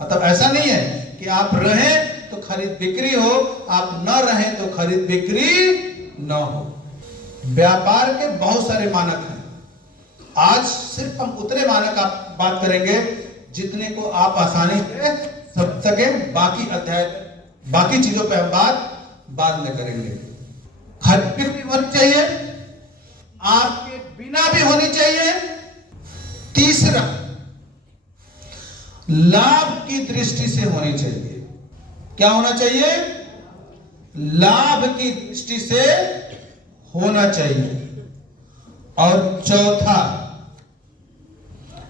मतलब ऐसा नहीं है कि आप रहें तो खरीद बिक्री हो, आप न रहें तो खरीद बिक्री न हो। व्यापार के बहुत सारे मानक हैं। आज सिर्फ हम उतने मानक का बात करेंगे जितने को आप आसानी से समझ सके। बाकी अध्याय, बाकी चीजों पे हम बात बाद में करेंगे। खरीद बिक्री होनी चाहिए, आपके बिना भी होनी चाहिए। तीसरा, लाभ की दृष्टि से होनी चाहिए। क्या होना चाहिए? लाभ की दृष्टि से होना चाहिए। और चौथा,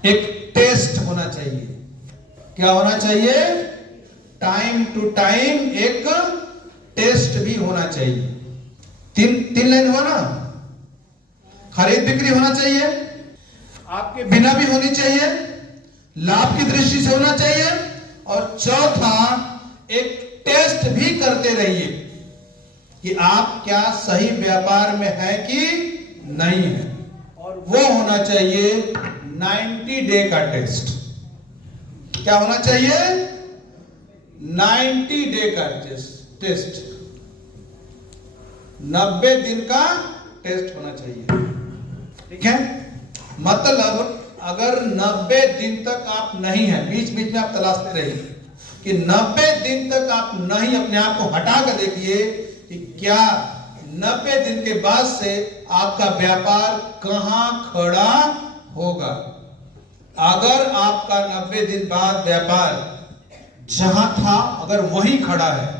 एक टेस्ट होना चाहिए। क्या होना चाहिए? टाइम टू टाइम एक टेस्ट भी होना चाहिए। तीन लाइन हुआ ना? खरीद बिक्री होना चाहिए, आपके बिना भी होनी चाहिए, लाभ की दृष्टि से होना चाहिए, और चौथा एक टेस्ट भी करते रहिए कि आप क्या सही व्यापार में है कि नहीं है। और वो होना चाहिए 90 डे का टेस्ट। क्या होना चाहिए? 90 डे का टेस्ट 90 दिन का टेस्ट होना चाहिए। ठीक है, मतलब अगर 90 दिन तक आप नहीं है, बीच बीच में आप तलाशते रहिए कि 90 दिन तक आप नहीं, अपने आप को हटा कर देखिए कि क्या 90 दिन के बाद से आपका व्यापार कहां खड़ा होगा। अगर आपका 90 दिन बाद व्यापार जहां था अगर वहीं खड़ा है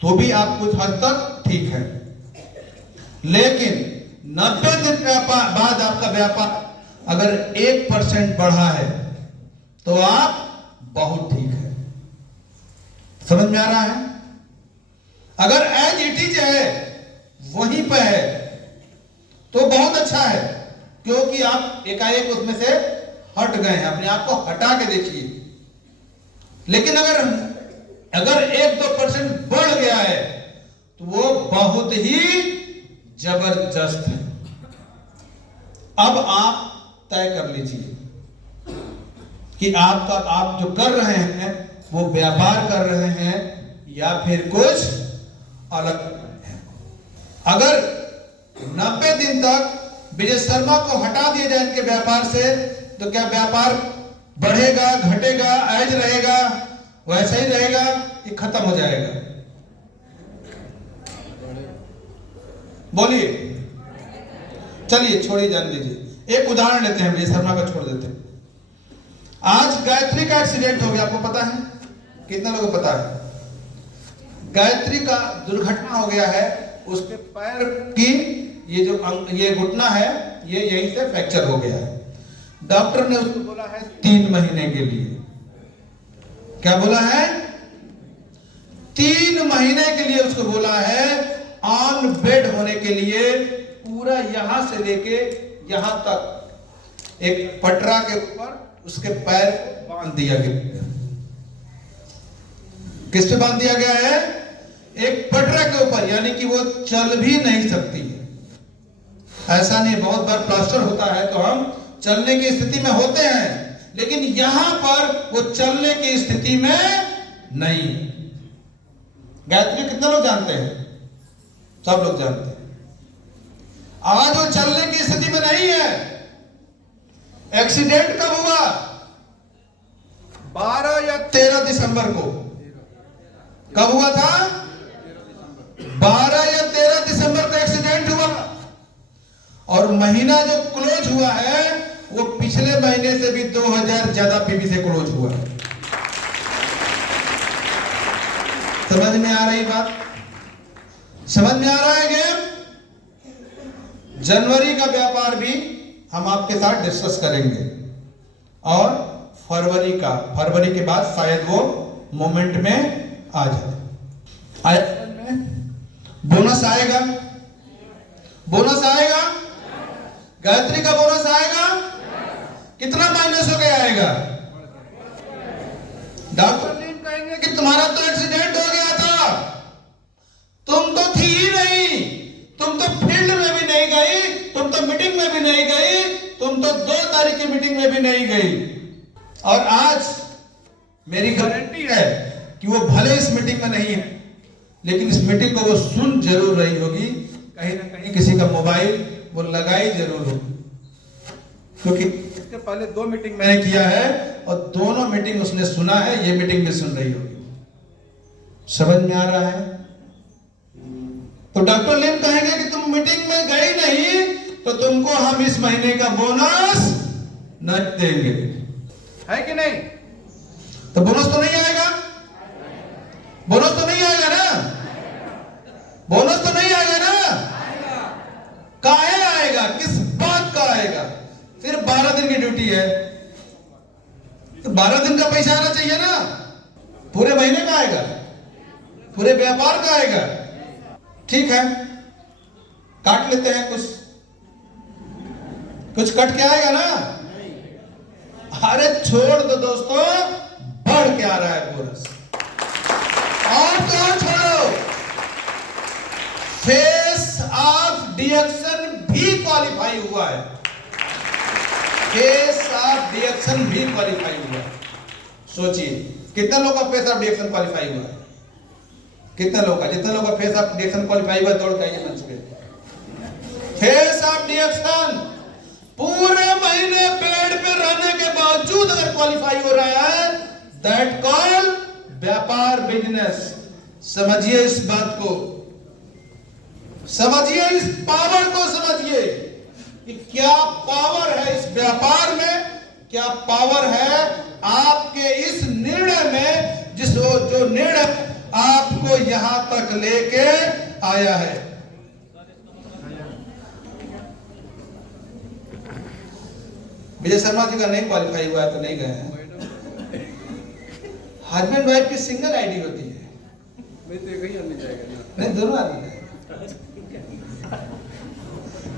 तो भी आप कुछ हद तक ठीक है, लेकिन 90 दिन बाद आपका व्यापार अगर 1% बढ़ा है तो आप बहुत ठीक है। समझ में आ रहा है? अगर एज इट इज है, वहीं पे है, तो बहुत अच्छा है, क्योंकि आप एकाएक उसमें से हट गए हैं। अपने आप को हटा के देखिए। लेकिन अगर 1-2% बढ़ गया है तो वो बहुत ही जबरदस्त है। अब आप तय कर लीजिए कि आप जो कर रहे हैं वो व्यापार कर रहे हैं या फिर कुछ अलग है। अगर 90 दिन तक विजय शर्मा को हटा दिया जाए इनके व्यापार से, तो क्या व्यापार बढ़ेगा, घटेगा, ऐज रहेगा, वैसा ही रहेगा, ये खत्म हो जाएगा? बोलिए। चलिए छोड़िए, जान दीजिए। एक उदाहरण लेते हैं, विजय शर्मा का छोड़ देते हैं। आज गायत्री का एक्सीडेंट हो गया, आपको पता है? कितने लोगों को पता है? गायत्री का दुर्घटना हो गया है, उसके पैर की ये घुटना है, ये यहीं से फ्रैक्चर हो गया है। डॉक्टर ने उसको बोला है 3 महीने के लिए। क्या बोला है? 3 महीने के लिए उसको बोला है ऑन बेड होने के लिए। पूरा यहां से लेके यहां तक एक पटरा के ऊपर उसके पैर को बांध दिया गया। किस पे बांध दिया गया है? एक पटरा के ऊपर, यानी कि वो चल भी नहीं सकती। ऐसा नहीं, बहुत बार प्लास्टर होता है तो हम चलने की स्थिति में होते हैं, लेकिन यहां पर वो चलने की स्थिति में नहीं। गायत्री कितने लोग जानते हैं? सब लोग जानते हैं। आज वो चलने की स्थिति में नहीं है। एक्सीडेंट कब हुआ? 12 या 13 दिसंबर को। कब हुआ था? 12 या 13 दिसंबर को एक्सीडेंट हुआ। और महीना जो क्लोज हुआ है वो पिछले महीने से भी 2000 ज्यादा पीवी से क्लोज हुआ। समझ में आ रही बात? समझ में आ रहा है गेम? जनवरी का व्यापार भी हम आपके साथ डिस्कस करेंगे, और फरवरी के बाद शायद वो मोमेंट में आ जाए। बोनस आएगा, बोनस आएगा, गायत्री का बोनस आएगा। कितना माइनस हो गया आएगा? डॉक्टर लीन कहेंगे कि तुम्हारा तो एक्सीडेंट हो गया था, तुम तो थी ही नहीं, तुम तो फील्ड में भी नहीं गई, तुम तो मीटिंग में भी नहीं गई, तुम तो 2 तारीख की मीटिंग में भी नहीं गई। और आज मेरी गारंटी है कि वो भले इस मीटिंग में नहीं है, लेकिन इस मीटिंग को वो सुन जरूर रही होगी। कहीं ना कहीं किसी का मोबाइल वो लगाई जरूर होगी, क्योंकि इसके पहले 2 मीटिंग मैंने किया है और दोनों मीटिंग उसने सुना है, ये मीटिंग भी सुन रही होगी। समझ में आ रहा है? तो डॉक्टर लिम कहेंगे कि तुम मीटिंग में गई नहीं तो तुमको हम इस महीने का बोनस नहीं देंगे, है कि नहीं? तो बोनस तो नहीं आएगा, बोनस तो नहीं आएगा ना, बोनस तो नहीं आएगा ना। काहे आएगा? किस बात का आएगा? सिर्फ 12 दिन की ड्यूटी है, तो 12 दिन का पैसा आना चाहिए ना। पूरे महीने का आएगा, पूरे व्यापार का आएगा। ठीक है, काट लेते हैं, कुछ कट के आएगा ना। अरे छोड़ दो दोस्तों, बढ़ के आ रहा है बोनस। और तो छोड़ो, फेस ऑफ डिडक्शन भी क्वालिफाई हुआ है, फेस ऑफ डिडक्शन भी क्वालिफाई हुआ है। सोचिए कितने लोगों का फेस ऑफ डिडक्शन क्वालिफाई हुआ है? कितने लोगों का? जितने लोगों का फेस ऑफ डिडक्शन क्वालिफाई हुआ दौड़ के आइए मंच पे। फेस ऑफ डिडक्शन पूरे महीने पेड़ पे रहने के बावजूद अगर क्वालिफाई हो रहा है, दैट कॉल व्यापार बिजनेस। समझिए इस बात को, समझिए इस पावर को, समझिए कि क्या पावर है इस व्यापार में, क्या पावर है आपके इस निर्णय में, जो निर्णय आपको यहां तक लेके आया है। विजय शर्मा जी का नहीं क्वालिफाई हुआ है तो नहीं गए हैं। हस्बैंड वाइफ की सिंगल आईडी होती है, नहीं दोनों आदमी है।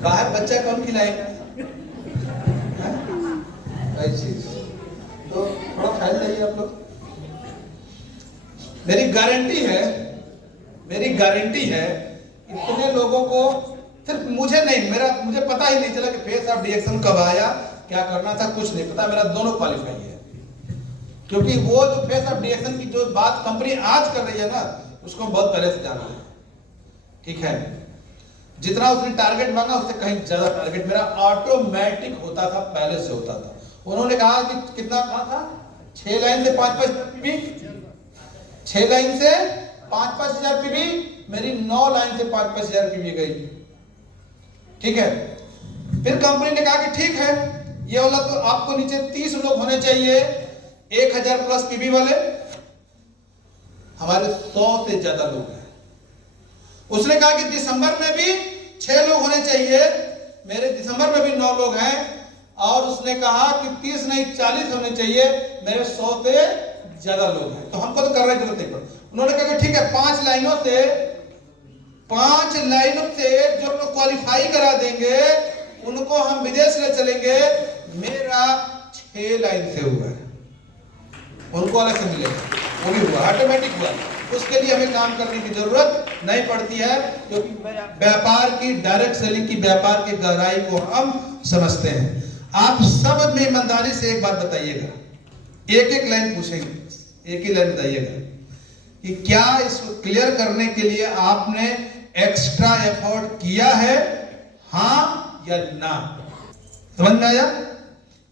बाहर बच्चा कौन खिलाएगा? चीज तो थोड़ा ख्याल रहिए आप लोग। मेरी गारंटी है इतने लोगों को, सिर्फ मुझे नहीं, मुझे पता ही नहीं चला कि फेस ऑफ डिडक्शन कब आया, क्या करना था, कुछ नहीं पता। मेरा दोनों क्वालिफाई है, क्योंकि वो जो फेस ऑफ डिडक्शन की जो बात कंपनी आज कर रही है ना, उसको बहुत पहले से जाना है। ठीक है, जितना उसने टारगेट मांगा उससे कहीं ज्यादा टारगेट मेरा ऑटोमेटिक होता था, पहले से होता था। उन्होंने कहा कि कितना कहा था, 6 लाइन से 5-5 पीबी, 6 लाइन से 5-5 हजार पीबी, मेरी 9 लाइन से 5-5 हजार पीबी गई। ठीक है, फिर कंपनी ने कहा कि ठीक है, ये वाला तो आपको नीचे 30 लोग होने चाहिए 1000 प्लस पीबी वाले, हमारे 100 से ज्यादा लोग हैं। उसने कहा कि दिसंबर में भी 6 लोग होने चाहिए, मेरे दिसंबर में भी 9 लोग हैं, और उसने कहा कि 30 नहीं 40 होने चाहिए, मेरे 100 से ज्यादा लोग हैं, तो हमको तो करने की जरूरत नहीं पड़ी। उन्होंने कहा कि ठीक है, 5 लाइनों से जो लोग क्वालिफाई करा देंगे उनको हम विदेश ले चलेंगे। मेरा 6 लाइन से हुआ है, उनको अलग से मिलेगा, वो भी हुआ, ऑटोमेटिक हुआ। उसके लिए हमें काम करने की जरूरत नहीं पड़ती है, क्योंकि व्यापार की, डायरेक्ट सेलिंग की, व्यापार की गहराई को हम समझते हैं। आप सब में ईमानदारी से एक बात बताइएगा, एक लाइन पूछेंगे, एक ही लाइन बताइएगा कि क्या इसको क्लियर करने के लिए आपने एक्स्ट्रा एफर्ट किया है, हाँ या ना? समझ में आया?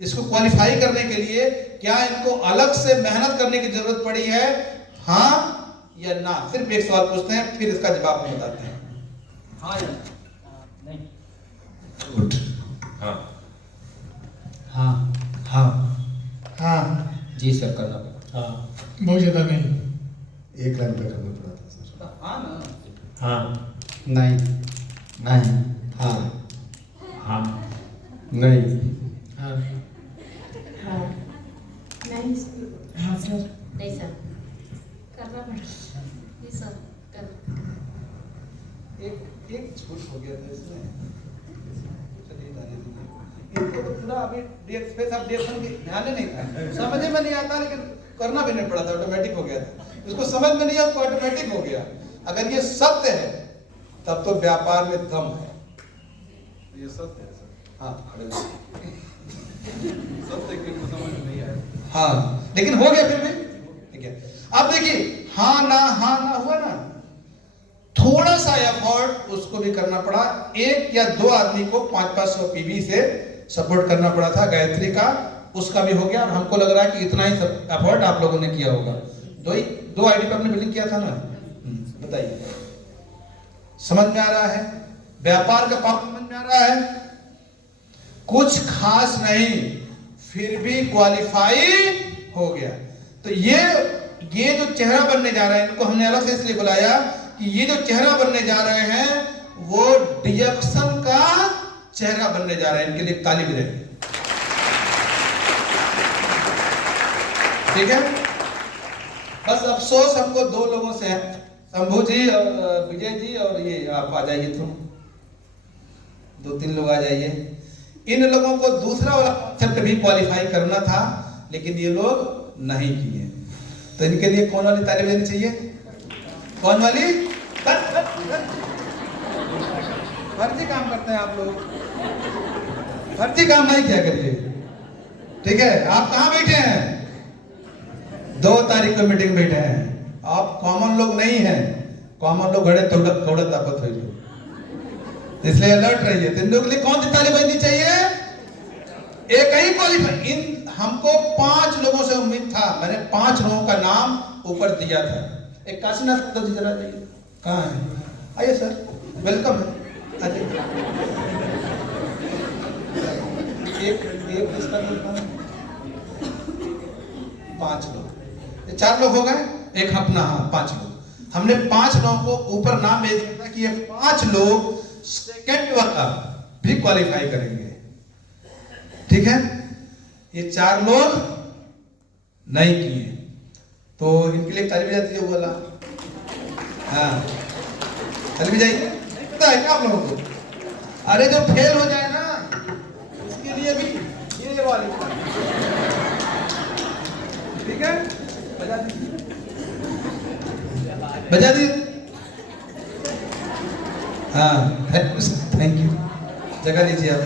इसको क्वालिफाई करने के लिए क्या इनको अलग से मेहनत करने की जरूरत पड़ी है, हाँ या ना? सिर्फ एक सवाल पूछते हैं, फिर इसका जवाब हम बताते हैं, हाँ या नहीं? गुड, हाँ हाँ हाँ हाँ जी सर, करना पड़ा। हाँ बहुत ज्यादा नहीं, 1 लाइन पे करना पड़ा था सर। हाँ ना, हाँ नहीं, नहीं, हाँ हाँ नहीं, हाँ नहीं सर, नहीं सर, करना पड़ा। जी सर, करना। एक छूट हो गया था इसमें, चलिए जाने दीजिए। इनको तो पूरा अभी डिएक्शन की ध्यान ही नहीं था, समझ में नहीं आता, लेकिन करना भी नहीं पड़ा था, ऑटोमेटिक हो गया था। उसको समझ में नहीं आया, उसको ऑटोमेटिक हो गया। अगर ये सत्य है तब तो व्यापार में दम है, ये सत्य है सर। हाँ खड़े सत्य किनको समझ में नहीं आया, हाँ लेकिन हो गया फिर भी, ठीक है। अब देखिए, हाँ ना हुआ ना, थोड़ा सा एफर्ट उसको भी करना पड़ा। 1 या 2 आदमी को 500-500 पीबी से सपोर्ट करना पड़ा था, गायत्री का, उसका भी हो गया। और हमको लग रहा है कि इतना ही एफर्ट आप लोगों ने किया होगा। 2 आईडी पर आपने बिलिंग किया था ना, बताइए, समझ में आ रहा है? व्यापार का पाप समझ में आ रहा है? कुछ खास नहीं, फिर भी क्वालिफाई हो गया। तो ये जो चेहरा बनने जा रहा है, इनको हमने अलग से इसलिए बुलाया कि ये जो चेहरा बनने जा रहे हैं वो डिएक्शन का चेहरा बनने जा रहे हैं। इनके लिए ताली बजाइए, ठीक है। बस अफसोस हमको 2 लोगों से है, शंभू जी और विजय जी, और ये आप आ जाइए, तुम 2-3 लोग आ जाइए। इन लोगों को दूसरा वाला कॉन्सेप्ट भी क्वालिफाई करना था, लेकिन ये लोग नहीं किए। तो इनके लिए कौन वाली ताली बजानी चाहिए? कौन वाली? फर्जी काम करते हैं आप लोग, फर्जी काम नहीं किया करिए, ठीक है। आप कहाँ बैठे हैं? 2 तारीख को मीटिंग बैठे हैं। आप कॉमन लोग नहीं हैं, कॉमन लोग घड़े थोड़ा ताकत हो, इसलिए अलर्ट रहिए। तो इन लोगों के लिए कौन सी ताली बजनी चाहिए? एक ही क्वालिफाई। इन हमको 5 लोगों से उम्मीद था, मैंने 5 लोगों का नाम ऊपर दिया था। एक काशीनाथ जी जरा जाइए, कहाँ है? आइए सर, वेलकम है, आइए। एक इसका 5 लोग, 4 लोग हो गए, एक अपना, हाँ 5 लोग। हमने 5 लोगों को ऊपर नाम भेज दिया था कि ये 5 लोग सेकंड वाला भी क्वालिफाई करेंगे, ठीक है। ये 4 लोग नहीं किए, तो इनके लिए ताली बजा दीजिए वाला, हाँ ताली बजाइए। पता है क्या आप लोगों को? अरे जो फेल हो जाए ना, उसके लिए भी ये वाली, ठीक है, बजा दीजिए, बजा दीजिए। हाँ थैंक यू, जगह लीजिए आप।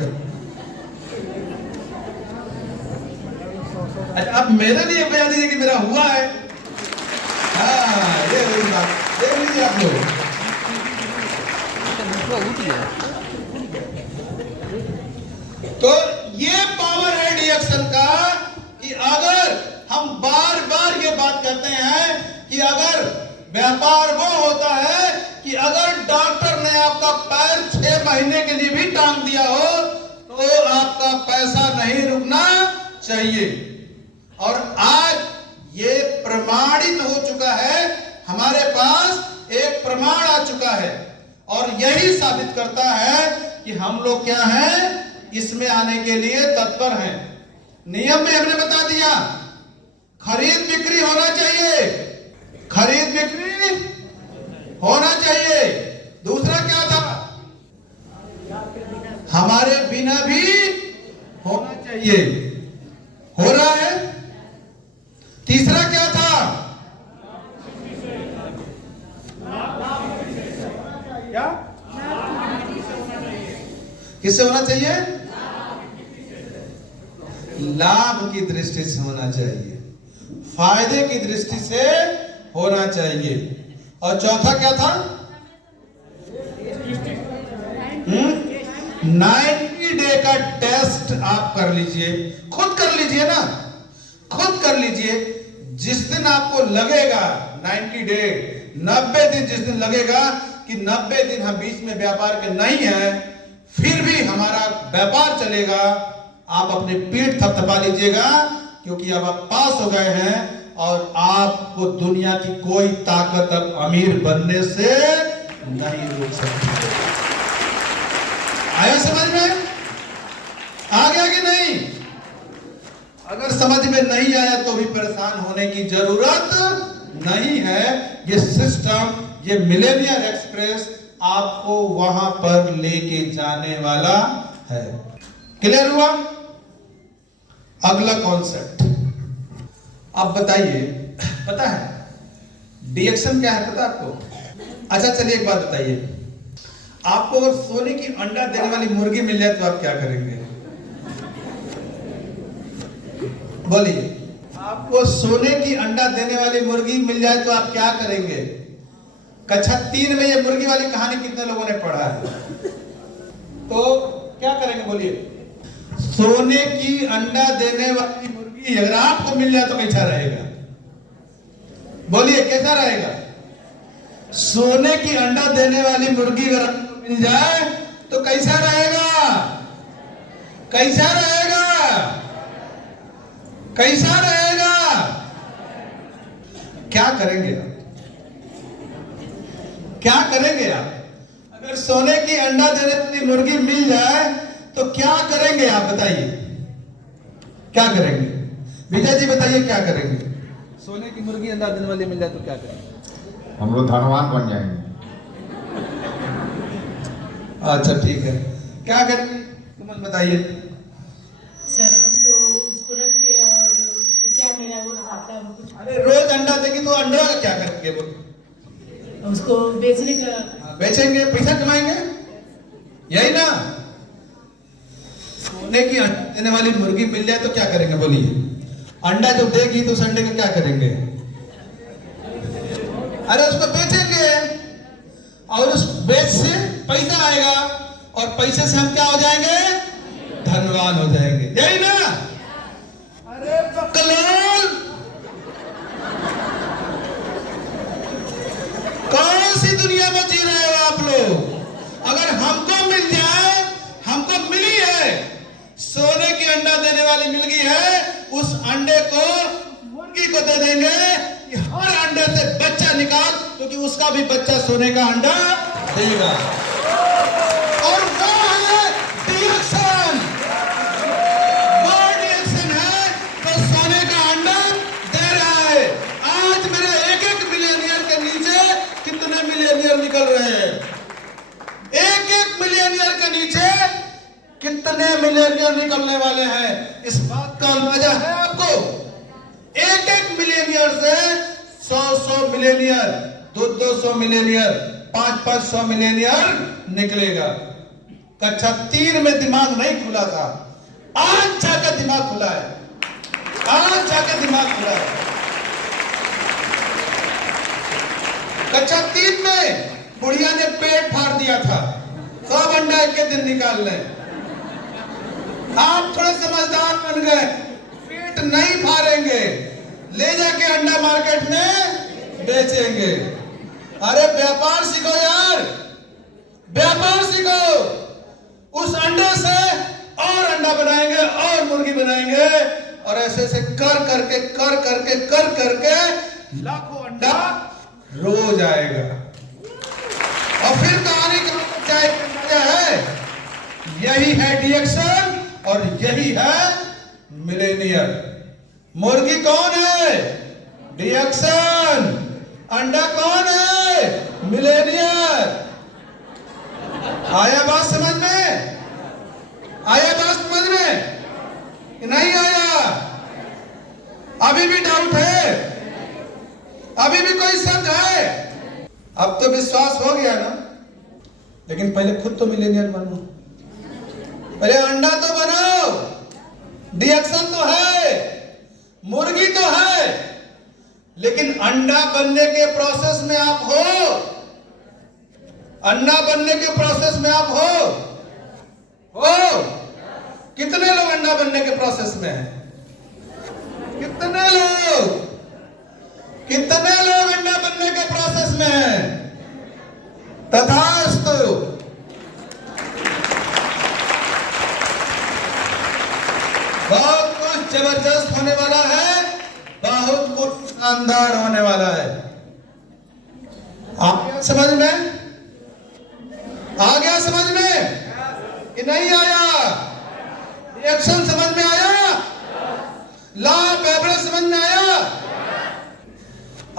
अच्छा आप मेरे लिए बजा दीजिए कि मेरा हुआ है। हाँ ये वही बात, देख लीजिए आप लोग। तो ये पावर है डीएक्शन का कि अगर हम बार बार ये बात कहते हैं कि अगर व्यापार वो होता है कि अगर डॉक्टर ने आपका पैर 6 महीने के लिए भी टांग दिया हो तो आपका पैसा नहीं रुकना चाहिए। और आज ये प्रमाणित हो चुका है, हमारे पास एक प्रमाण आ चुका है और यही साबित करता है कि हम लोग क्या हैं, इसमें आने के लिए तत्पर हैं। नियम में हमने बता दिया, खरीद बिक्री होना चाहिए, खरीद बिक्री होना चाहिए। दूसरा क्या था, हमारे बिना भी होना चाहिए, हो रहा है। तीसरा क्या था, क्या किससे होना चाहिए, लाभ की दृष्टि से होना चाहिए, फायदे की दृष्टि से होना चाहिए। और चौथा क्या था, 90 डे का टेस्ट आप कर लीजिए, खुद कर लीजिए ना, खुद कर लीजिए। जिस दिन आपको लगेगा 90 डे 90 दिन, जिस दिन लगेगा कि 90 दिन हम बीच में व्यापार के नहीं है, फिर भी हमारा व्यापार चलेगा, आप अपनी पीठ थपथपा लीजिएगा, क्योंकि अब आप पास हो गए हैं और आपको दुनिया की कोई ताकत अब अमीर बनने से नहीं रोक सकती। आया समझ में, आ गया कि नहीं? अगर समझ में नहीं आया तो भी परेशान होने की जरूरत नहीं है। ये सिस्टम, ये मिलेनियर एक्सप्रेस आपको वहां पर लेके जाने वाला है। क्लियर हुआ? अगला कॉन्सेप्ट अब बताइए, पता है डीएक्शन क्या है, पता है आपको? अच्छा चलिए एक बात बताइए, आपको अगर सोने की अंडा देने वाली मुर्गी मिल जाए तो आप क्या करेंगे? बोलिए, आपको सोने की अंडा देने वाली मुर्गी मिल जाए तो आप क्या करेंगे? कक्षा 3 में ये मुर्गी वाली कहानी कितने लोगों ने पढ़ा है? तो क्या करेंगे बोलिए? सोने की अंडा देने वाली मुर्गी अगर आपको मिल जाए तो कैसा रहेगा? बोलिए कैसा रहेगा? सोने की अंडा देने वाली मुर्गी अगर आपको मिल जाए तो कैसा रहेगा? कैसा रहेगा? कैसा रहेगा? क्या करेंगे आप? क्या करेंगे आप? अगर सोने की अंडा देने वाली मुर्गी मिल जाए तो क्या करेंगे आप? बताइए क्या करेंगे? विजय जी बताइए क्या करेंगे? सोने की मुर्गी अंडा देने वाली मिल जाए तो क्या करेंगे? हम लोग धनवान बन जाएंगे। अच्छा ठीक है, क्या करेंगे तुम बताइए। सर तो उसको रख के और क्या मेरा वो मतलब कुछ, अरे रोज अंडा देगी तो अंडा का क्या करेंगे? वो उसको बेचने का, बेचेंगे, पैसा कमाएंगे, यही ना? सोने की अंडा देने वाली मुर्गी मिल जाए तो क्या करेंगे बोलिए? अंडा जब देगी तो उस अंडे का क्या करेंगे? अरे उसको बेचेंगे और उस बेच से पैसा आएगा और पैसे से हम क्या हो जाएंगे? धनवान हो जाएंगे, यही ना? अरे बकलोल, कौन सी दुनिया में जी रहे हो आप लोग? अगर हमको मिल जाए, हमको मिली है, सोने की अंडा देने वाली मिल गई है, उस अंडे को मुर्गी को दे देंगे कि हर अंडे से बच्चा निकाल, क्योंकि उसका भी बच्चा सोने का अंडा देगा। और वो है डीएक्शन, वो डीएक्शन है तो सोने का अंडा दे रहा है। आज मेरे एक मिलियनियर के नीचे कितने मिलियनियर निकल रहे हैं? एक मिलियनियर के नीचे कितने मिलियनियर निकलने वाले हैं? इस बात का अंदाजा है आपको? एक मिलियनियर से 100 मिलियनियर, 200 मिलियनियर, 500 मिलियनियर निकलेगा। कक्षा 3 में दिमाग नहीं खुला था, आज जाकर दिमाग खुला है, आज जाकर दिमाग खुला है। कक्षा 3 में बुढ़िया ने पेट फाड़ दिया था, सब अंडा एक के दिन निकाल लें। आप थोड़े समझदार बन गए, पेट नहीं फाड़ेंगे, ले जाके अंडा मार्केट में बेचेंगे। अरे व्यापार सीखो यार, व्यापार सीखो। उस अंडे से और अंडा बनाएंगे और मुर्गी बनाएंगे और ऐसे ऐसे कर करके लाखों अंडा रोज आएगा। और फिर कहानी कहां जाएगी है, यही है डीएक्सन और यही है मिलेनियर। मुर्गी कौन है? डीएक्सन। अंडा कौन है? मिलेनियर। आया बात समझ में? आया बात समझ में कि नहीं आया? अभी भी डाउट है? अभी भी कोई शक है? अब तो विश्वास हो गया ना, लेकिन पहले खुद तो मिलेनियर बनो, पहले अंडा तो बनो। डीएक्सन तो है, मुर्गी तो है, लेकिन अंडा बनने के प्रोसेस में आप हो। अंडा बनने के प्रोसेस में आप हो। कितने लोग अंडा बनने के प्रोसेस में हैं? कितने लोग अंडा बनने के प्रोसेस में हैं? तथास्तु। बहुत कुछ जबरदस्त होने वाला है, बहुत कुछ शानदार होने वाला है। आ गया समझ में? आ गया समझ में कि नहीं आया? रिएक्शन समझ में आया? लॉ ऑफ एवरेज समझ में आया?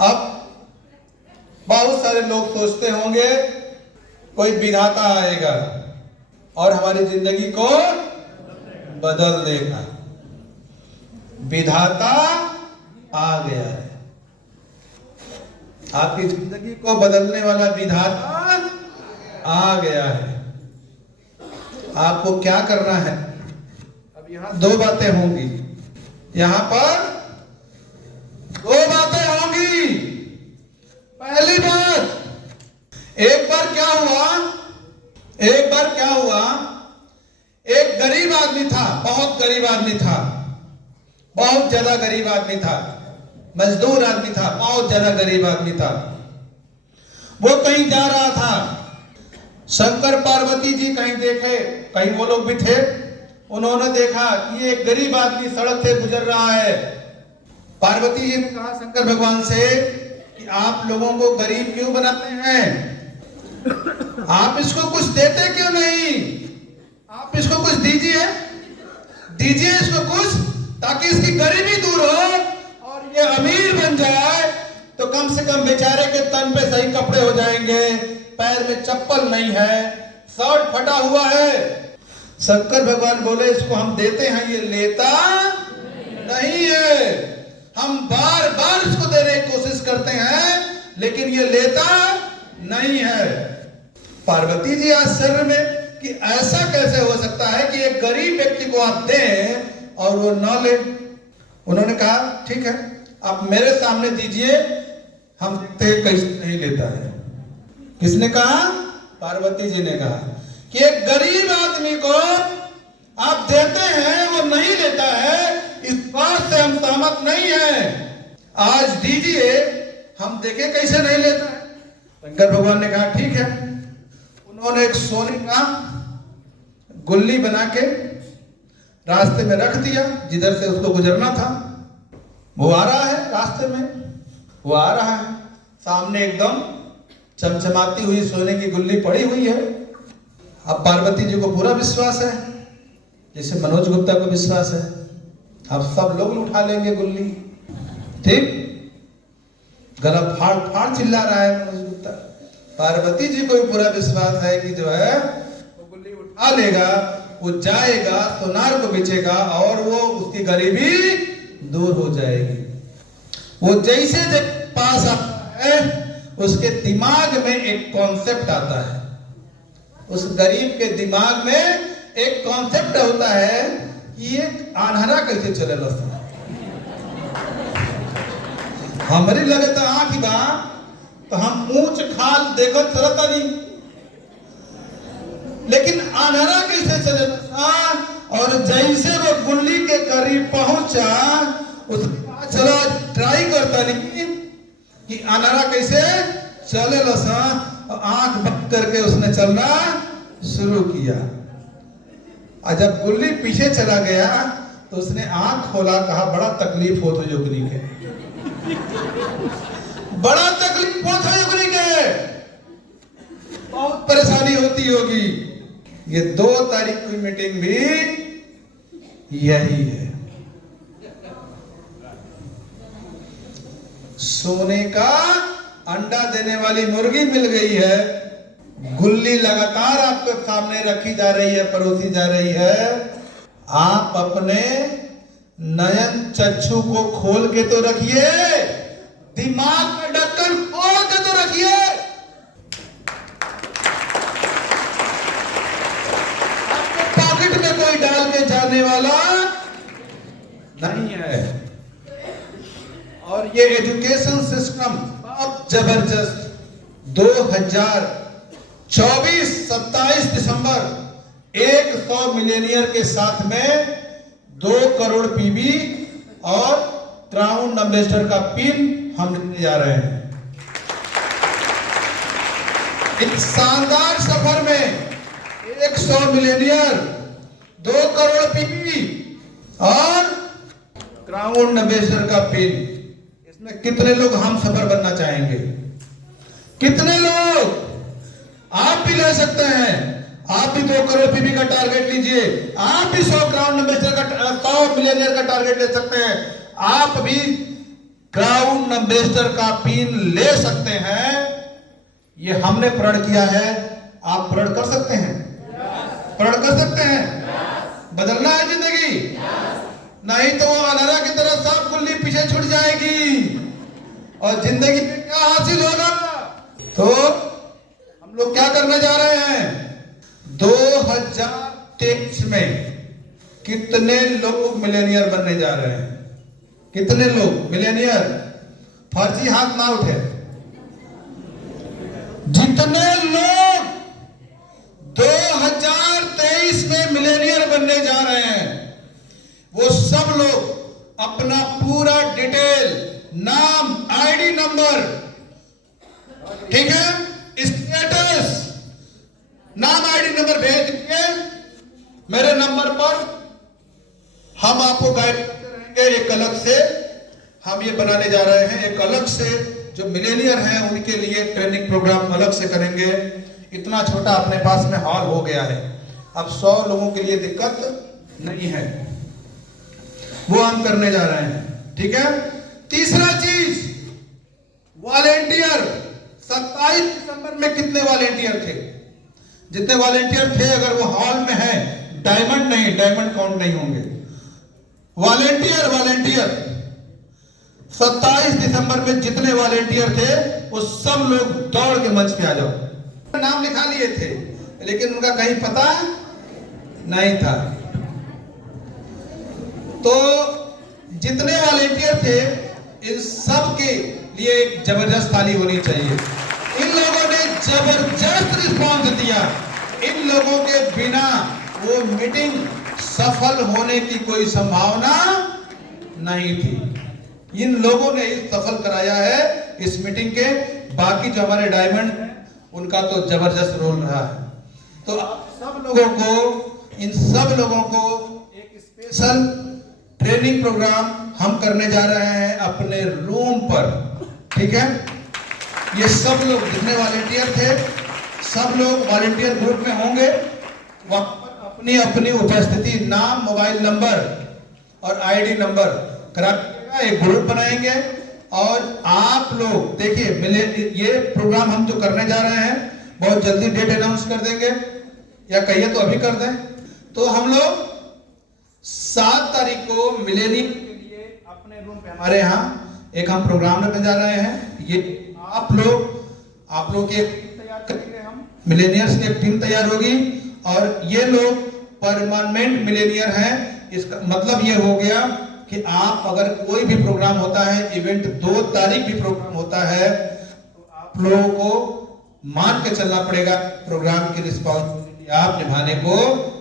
अब बहुत सारे लोग सोचते होंगे कोई विधाता आएगा और हमारी जिंदगी को बदल देगा। विधाता आ गया है। आपकी जिंदगी को बदलने वाला विधाता आ गया है। आपको क्या करना है? अब यहां दो बातें होंगी, यहां पर दो बातें होंगी। पहली बात, एक बार क्या हुआ, एक गरीब आदमी था, बहुत गरीब आदमी था, बहुत ज्यादा गरीब आदमी था, मजदूर आदमी था, बहुत ज्यादा गरीब आदमी था। वो कहीं जा रहा था, शंकर पार्वती जी कहीं देखे, कहीं वो लोग भी थे, उन्होंने देखा कि एक गरीब आदमी सड़क से गुजर रहा है। पार्वती जी ने कहा शंकर भगवान से कि आप लोगों को गरीब क्यों बनाते हैं? आप इसको कुछ देते क्यों नहीं? आप इसको कुछ दीजिए इसको कुछ, ताकि इसकी गरीबी दूर हो और ये अमीर बन जाए, तो कम से कम बेचारे के तन पे सही कपड़े हो जाएंगे, पैर में चप्पल नहीं है, शर्ट फटा हुआ है। शंकर भगवान बोले इसको हम देते हैं, ये लेता नहीं है। हम बार बार इसको देने की कोशिश करते हैं, लेकिन ये लेता नहीं है। पार्वती जी आश्चर्य में कि ऐसा कैसे हो सकता है कि एक गरीब व्यक्ति को आप दें और वो न ले। उन्होंने कहा ठीक है, आप मेरे सामने दीजिए, हम देखते हैं कैसे नहीं लेता है। किसने कहा? पार्वती जी ने कहा कि एक गरीब आदमी को आप देते हैं, वो नहीं लेता है, इस बात से हम सहमत नहीं हैं। आज दीजिए, हम देखें कैसे नहीं लेता है। शंकर भगवान ने कहा ठीक है। उन्होंने एक सोने का गुल्ली बना के रास्ते में रख दिया, जिधर से उसको गुजरना था। वो आ रहा है रास्ते में, वो आ रहा है, सामने एकदम चमचमाती हुई सोने की गुल्ली पड़ी हुई है। अब पार्वती जी को पूरा विश्वास है, जैसे मनोज गुप्ता को विश्वास है, अब सब लोग उठा लेंगे गुल्ली। ठीक, गला फाड़ फाड़ चिल्ला रहा है मनोज गुप्ता। पार्वती जी को भी पूरा विश्वास है कि जो है वो गुल्ली उठा लेगा, वो जाएगा, सोनार को बेचेगा और वो उसकी गरीबी दूर हो जाएगी। वो जैसे पास आता है, उसके दिमाग में एक कॉन्सेप्ट आता है। उस गरीब के दिमाग में एक कॉन्सेप्ट होता है कि ये आन्हरा कैसे चलेला। हमारी लगता आंख बा तो हम ऊंच खाल देखत चलता नहीं। लेकिन अनहरा कैसे चलेगा? और जैसे वो गुल्ली के करीब पहुंचा, उसने कहा चलो ट्राई करता नहीं कि अनहरा कैसे चले लसा। आंख बंद करके उसने चलना शुरू किया। और जब गुल्ली पीछे चला गया तो उसने आंख खोला, कहा बड़ा तकलीफ हो तो योगनी के, बड़ा तकलीफ हो तो योगनी के, बहुत परेशानी होती होगी। ये 2 तारीख की मीटिंग भी यही है। सोने का अंडा देने वाली मुर्गी मिल गई है। गुल्ली लगातार आपके सामने रखी जा रही है, परोसी जा रही है। आप अपने नयन चक्षु को खोल के तो रखिए, दिमाग में ढक्कन खोल के तो रखिए। आपके पॉकेट में कोई डाल के जाने वाला नहीं है। और ये एजुकेशन सिस्टम बहुत जबरदस्त। 2024 27 दिसंबर 100 मिलियनियर के साथ में 2 करोड़ पीबी और क्राउन एम्बेसडर का पिन हम लेने जा रहे हैं। इस शानदार सफर में 100 मिलियनियर, 2 करोड़ पीबी और क्राउन एम्बेसडर का पिन। इसमें कितने लोग हम सफर बनना चाहेंगे? कितने लोग? आप भी ले सकते हैं। आप भी 2 करोड़ पीबी का टारगेट लीजिए। आप भी 100 क्राउन एम्बेसडर का 100 मिलियनियर का टारगेट ले सकते हैं। आप भी क्राउन एम्बेसडर का पिन ले सकते हैं। ये हमने प्रण किया है। आप प्रण कर सकते हैं? प्रण कर सकते हैं? बदलना है जिंदगी, नहीं तो वो अनहरा की तरह सांप गुल्ली पीछे छूट जाएगी और जिंदगी में क्या हासिल होगा? तो हम लोग क्या करने जा रहे हैं? 2023 में कितने लोग मिलेनियर बनने जा रहे हैं? कितने लोग मिलेनियर? फर्जी हाथ ना उठे। जितने लोग 2023 में मिलेनियर बनने जा रहे हैं, वो सब लोग अपना पूरा डिटेल, नाम, आईडी नंबर, ठीक है, स्टेटस, नाम, आईडी नंबर भेज दीजिए मेरे नंबर पर। हम आपको गाइड करते रहेंगे। एक अलग से हम ये बनाने जा रहे हैं, एक अलग से जो मिलेनियर हैं उनके लिए ट्रेनिंग प्रोग्राम अलग से करेंगे। इतना छोटा अपने पास में हॉल हो गया है, अब 100 लोगों के लिए दिक्कत नहीं है, वो हम करने जा रहे हैं। ठीक है। तीसरा चीज, वॉलेंटियर। 27 दिसंबर में कितने वॉलेंटियर थे? जितने वॉलेंटियर थे अगर वो हॉल में है, डायमंड नहीं, डायमंड काउंट नहीं होंगे। वॉलेंटियर 27 दिसंबर में जितने वॉलेंटियर थे वो सब लोग दौड़ के मंच पे आ जाओ। नाम लिखा लिए थे लेकिन उनका कहीं पता नहीं था। तो जितने वॉलेंटियर थे इन सब के लिए एक जबरदस्त ताली होनी चाहिए। इन लोगों ने जबरदस्त रिस्पॉन्स दिया। इन लोगों के बिना वो मीटिंग सफल होने की कोई संभावना नहीं थी। इन लोगों ने सफल कराया है इस मीटिंग के। बाकी जो हमारे डायमंड हैं उनका तो जबरदस्त रोल रहा है। तो आप सब लोगों को, इन सब लोगों को एक स्पेशल ट्रेनिंग प्रोग्राम हम करने जा रहे हैं अपने रूम पर। ठीक है। ये सब लोग जितने वॉलेंटियर थे सब लोग वॉलेंटियर ग्रुप में होंगे। वहां पर अपनी अपनी उपस्थिति, नाम, मोबाइल नंबर और आईडी नंबर करा एक ग्रुप बनाएंगे। और आप लोग देखिए, ये प्रोग्राम हम जो करने जा रहे हैं बहुत जल्दी डेट अनाउंस कर देंगे, या कहिए तो अभी कर दें। तो हम लोग 7 तारीख को मिलेनियम के लिए अपने रूम पे हमारे यहाँ एक हम प्रोग्राम रखने जा रहे हैं। ये आप लोग की एक टीम तैयार करेंगे, हम मिलेनियर्स की एक टीम तैयार होगी और ये लोग परमानेंट मिलेनियर हैं। इसका मतलब ये हो गया कि आप अगर कोई भी प्रोग्राम होता है, इवेंट 2 तारीख भी प्रोग्राम होता है, तो आप लोगों को मान के चलना पड़ेगा प्रोग्राम की रिस्पॉन्सिबिलिटी आप निभाने को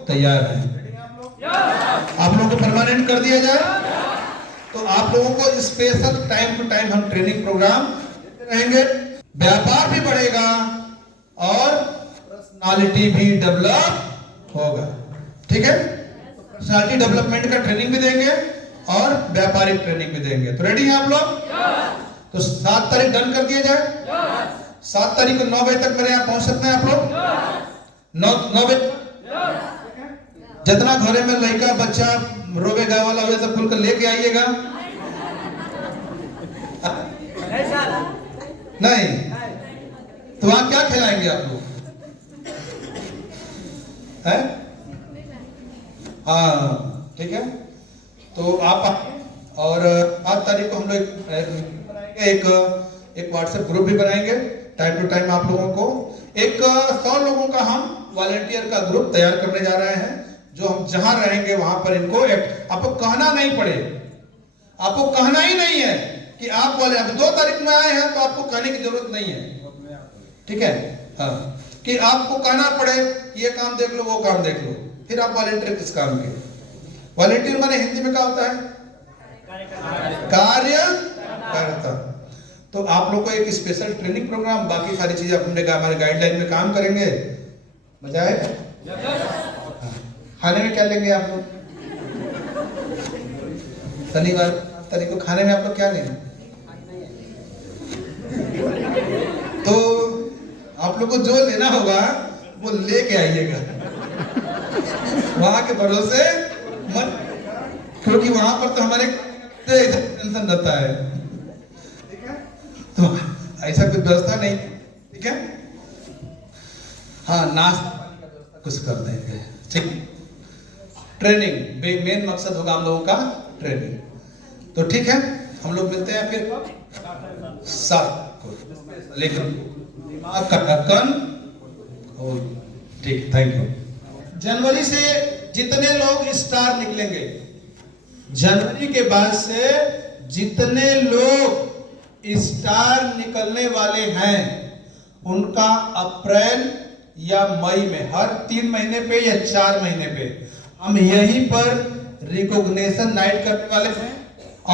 तैयार हैं। आप लोगों को परमानेंट कर दिया जाए तो आप लोगों को स्पेशल टाइम टू टाइम हम ट्रेनिंग प्रोग्राम देते रहेंगे, व्यापार भी बढ़ेगा और पर्सनालिटी भी डेवलप होगा। ठीक है, पर्सनालिटी डेवलपमेंट का ट्रेनिंग भी देंगे और व्यापारिक ट्रेनिंग भी देंगे। तो रेडी हैं आप लोग? तो 7 तारीख डन कर दिया जाए। 7 तारीख को 9 बजे तक मेरे यहाँ पहुंच सकते हैं आप लोग। 9 बजे जितना घरे में लड़का बच्चा रोवे गाय वाला हुए सब खुल कर लेके आइएगा। नहीं तो वहां क्या खिलाएंगे आप लोग? है? हाँ ठीक है, तो आप और 7 तारीख को हम लोग एक व्हाट्सएप ग्रुप भी बनाएंगे। टाइम टू टाइम आप लोगों को एक 100 लोगों का हम वॉलंटियर का ग्रुप तैयार करने जा रहे हैं, जो हम जहां रहेंगे वहां पर इनको आपको कहना नहीं पड़े, आपको कहना ही नहीं है कि आप बोले अब 2 तारीख में आए हैं तो आपको कहने की जरूरत नहीं है। ठीक है, हाँ, कि आपको कहना पड़े ये काम देख लो वो काम देख लो, फिर आप वॉलंटियर किस काम के? वॉलंटियर माने हिंदी में क्या होता है? कार्यकर्ता। तो आप लोग को एक स्पेशल ट्रेनिंग प्रोग्राम, बाकी सारी चीजें अपने हमारे गाइडलाइन में काम करेंगे। मजा है? खाने में क्या लेंगे आप लोग? शनिवार तारीख को खाने में आप लोग क्या लेंगे? तो आप लोग को जो लेना होगा वो लेके आइएगा, वहां के भरोसे मत, क्योंकि वहां पर तो हमारे टेंशन रहता है। ठीक है, तो ऐसा कुछ व्यवस्था नहीं। ठीक है, हाँ, नाश्ता पानी का व्यवस्था कुछ कर देंगे। ठीक, ट्रेनिंग मेन मकसद होगा हम लोगों का ट्रेनिंग। तो ठीक है, हम लोग मिलते हैं फिर 7 को, लेकिन दिमाग का ढक्कन खोल। ठीक, थैंक यू। जनवरी से जितने लोग स्टार निकलेंगे, जनवरी के बाद से जितने लोग स्टार निकलने वाले हैं उनका अप्रैल या मई में, हर 3 महीने पे या 4 महीने पे हम यहीं पर रिकॉग्निशन नाइट करने वाले हैं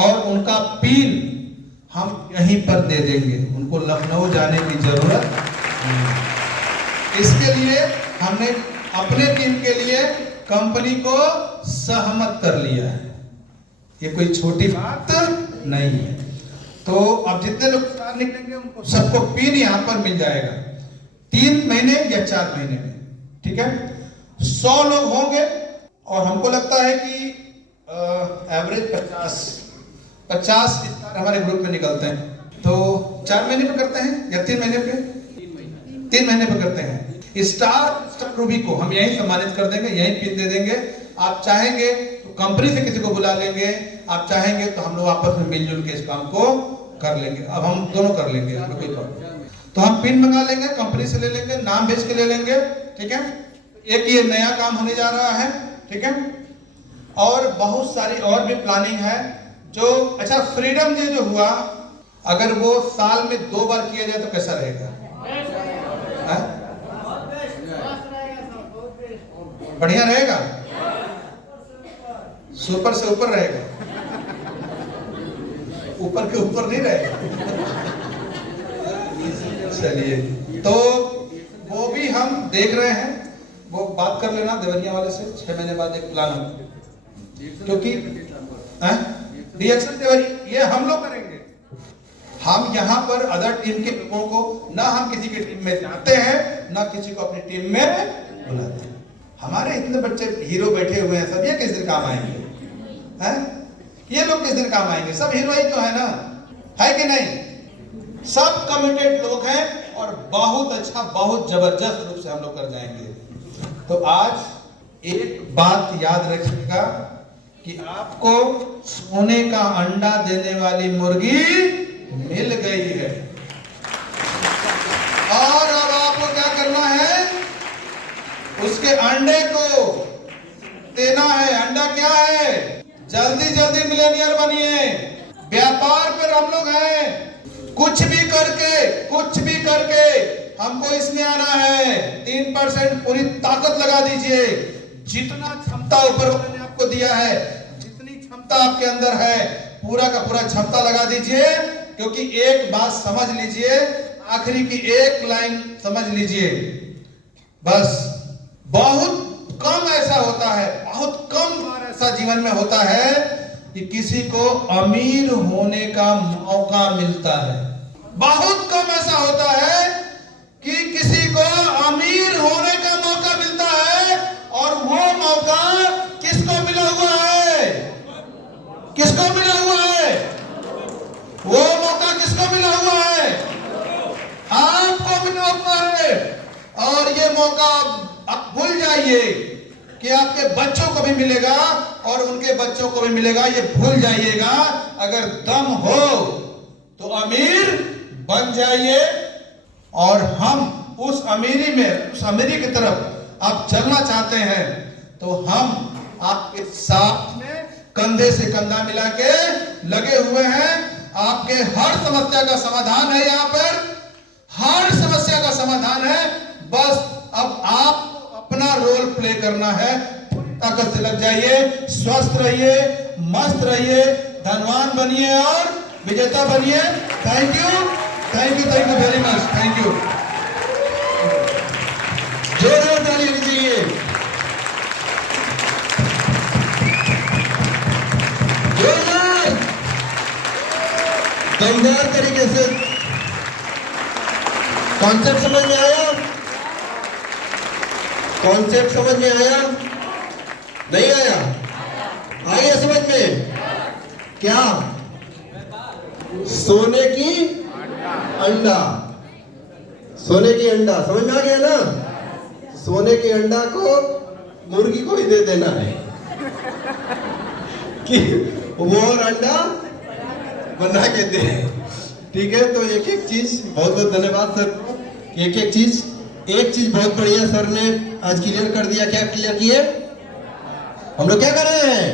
और उनका पिन हम यहीं पर दे देंगे, उनको लखनऊ जाने की जरूरत नहीं। इसके लिए हमने अपने टीम के लिए कंपनी को सहमत कर लिया है, ये कोई छोटी बात नहीं है। तो अब जितने लोग स्टार निकलेंगे उनको सबको पिन यहाँ पर मिल जाएगा 3 महीने या 4 महीने में। ठीक है, 100 लोग होंगे और हमको लगता है कि एवरेज 50 स्टार हमारे ग्रुप में निकलते हैं। तो 4 महीने पे करते हैं या 3 महीने पे? 3 महीने पे करते हैं। स्टार रूबी को हम यहीं सम्मानित कर देंगे, यहीं पिन दे देंगे। आप चाहेंगे तो कंपनी से किसी को बुला लेंगे, आप चाहेंगे तो हम लोग आपस में मिलजुल के इस काम को कर लेंगे। अब हम दोनों कर लेंगे, कोई प्रॉब्लम। तो हम पिन मंगा लेंगे, कंपनी से ले लेंगे, नाम भेज के ले लेंगे। ठीक है, एक ये नया काम होने जा रहा है। ठीक है, और बहुत सारी और भी प्लानिंग है जो, अच्छा, फ्रीडम डे जो हुआ, अगर वो साल में 2 बार किया जाए तो कैसा रहेगा? बढ़िया रहेगा, सुपर से ऊपर रहेगा, ऊपर के ऊपर नहीं रहेगा। चलिए, तो वो भी हम देख रहे हैं, वो बात कर लेना देवरिया वाले से। 6 महीने बाद एक प्लान हो, क्योंकि रिएक्शन देवरिया ये हम लोग करेंगे। हम यहाँ पर अदर टीम के लोगों को, ना हम किसी की टीम में जाते हैं ना किसी को अपनी टीम में बुलाते हैं। हमारे इतने बच्चे हीरो बैठे हुए हैं, सब ये किस दिन काम आएंगे? हैं? ये लोग किस दिन काम आएंगे? सब हीरो ही तो है ना, है कि नहीं? सब कमिटेड लोग हैं और बहुत अच्छा, बहुत जबरदस्त रूप से हम लोग कर जाएंगे। तो आज एक बात याद रखिएगा कि आपको सोने का अंडा देने वाली मुर्गी मिल गई है, और अब आपको क्या करना है? उसके अंडे को देना है। अंडा क्या है? जल्दी जल्दी मिलेनियर बनिए। व्यापार पर हम लोग हैं, कुछ भी करके हमको इसमें आना है। 3% पूरी ताकत लगा दीजिए। जितना क्षमता ऊपर वाले ने आपको दिया है, जितनी क्षमता आपके अंदर है, पूरा का पूरा क्षमता लगा दीजिए। क्योंकि एक बात समझ लीजिए, आखिरी की एक लाइन समझ लीजिए, बस बहुत कम ऐसा होता है, बहुत कम बार ऐसा जीवन में होता है कि किसी को अमीर होने का मौका मिलता है। बहुत कम ऐसा होता है कि किसी को अमीर होने का मौका मिलता है। और वो मौका किसको मिला हुआ है? किसको मिला हुआ है? वो मौका किसको मिला हुआ है? आपको मिला हुआ है। और ये मौका आप भूल जाइए कि आपके बच्चों को भी मिलेगा और उनके बच्चों को भी मिलेगा, ये भूल जाइएगा। अगर दम हो तो अमीर बन जाइए। और हम उस अमीरी में, उस अमीरी की तरफ आप चलना चाहते हैं तो हम आपके साथ में कंधे से कंधा मिला के लगे हुए हैं। आपके हर समस्या का समाधान है, यहाँ पर हर समस्या का समाधान है। बस अब आप अपना रोल प्ले करना है। पूरी ताकत से लग जाइए, स्वस्थ रहिए, मस्त रहिए, धनवान बनिए और विजेता बनिए। Thank you, thank you, thank you very much, thank you. जोरदार ताली दीजिए। जोरदार, दमदार तरीके से। कॉन्सेप्ट समझ में आया? कॉन्सेप्ट समझ में आया? नहीं आया? आ गया समझ में? क्या? सोने की अंडा, सोने की अंडा समझ में आ गया ना? सोने की अंडा को मुर्गी को ही दे देना है कि वो और अंडा बना के दे। ठीक है, तो एक एक चीज, बहुत बहुत धन्यवाद सर को। एक एक चीज बहुत बढ़िया सर ने आज क्लियर कर दिया। क्या क्लियर किए? हम लोग क्या कर रहे हैं?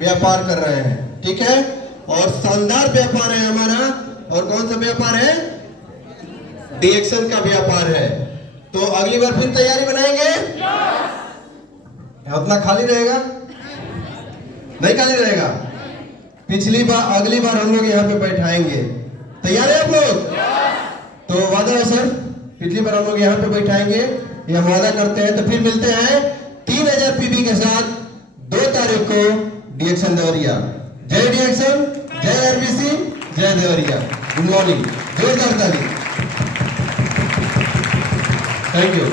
व्यापार कर रहे हैं। ठीक है, और शानदार व्यापार है हमारा। और कौन सा व्यापार है? डीएक्शन का व्यापार है। तो अगली बार फिर तैयारी बनाएंगे? उतना खाली रहेगा? नहीं खाली रहेगा। पिछली बार, अगली बार हम लोग यहाँ पे बैठाएंगे। तैयार है आप लोग? तो वादा है सर, पिछली बार हम लोग यहाँ पे बैठाएंगे, ये हम वादा करते हैं। तो फिर मिलते हैं 3000 पीबी के साथ 2 तारीख को डीएक्शन देवरिया। जय डीएक्शन, जय आरबीसी, जय देवरिया। गुड मॉर्निंग, जोरदार ताली। Thank you.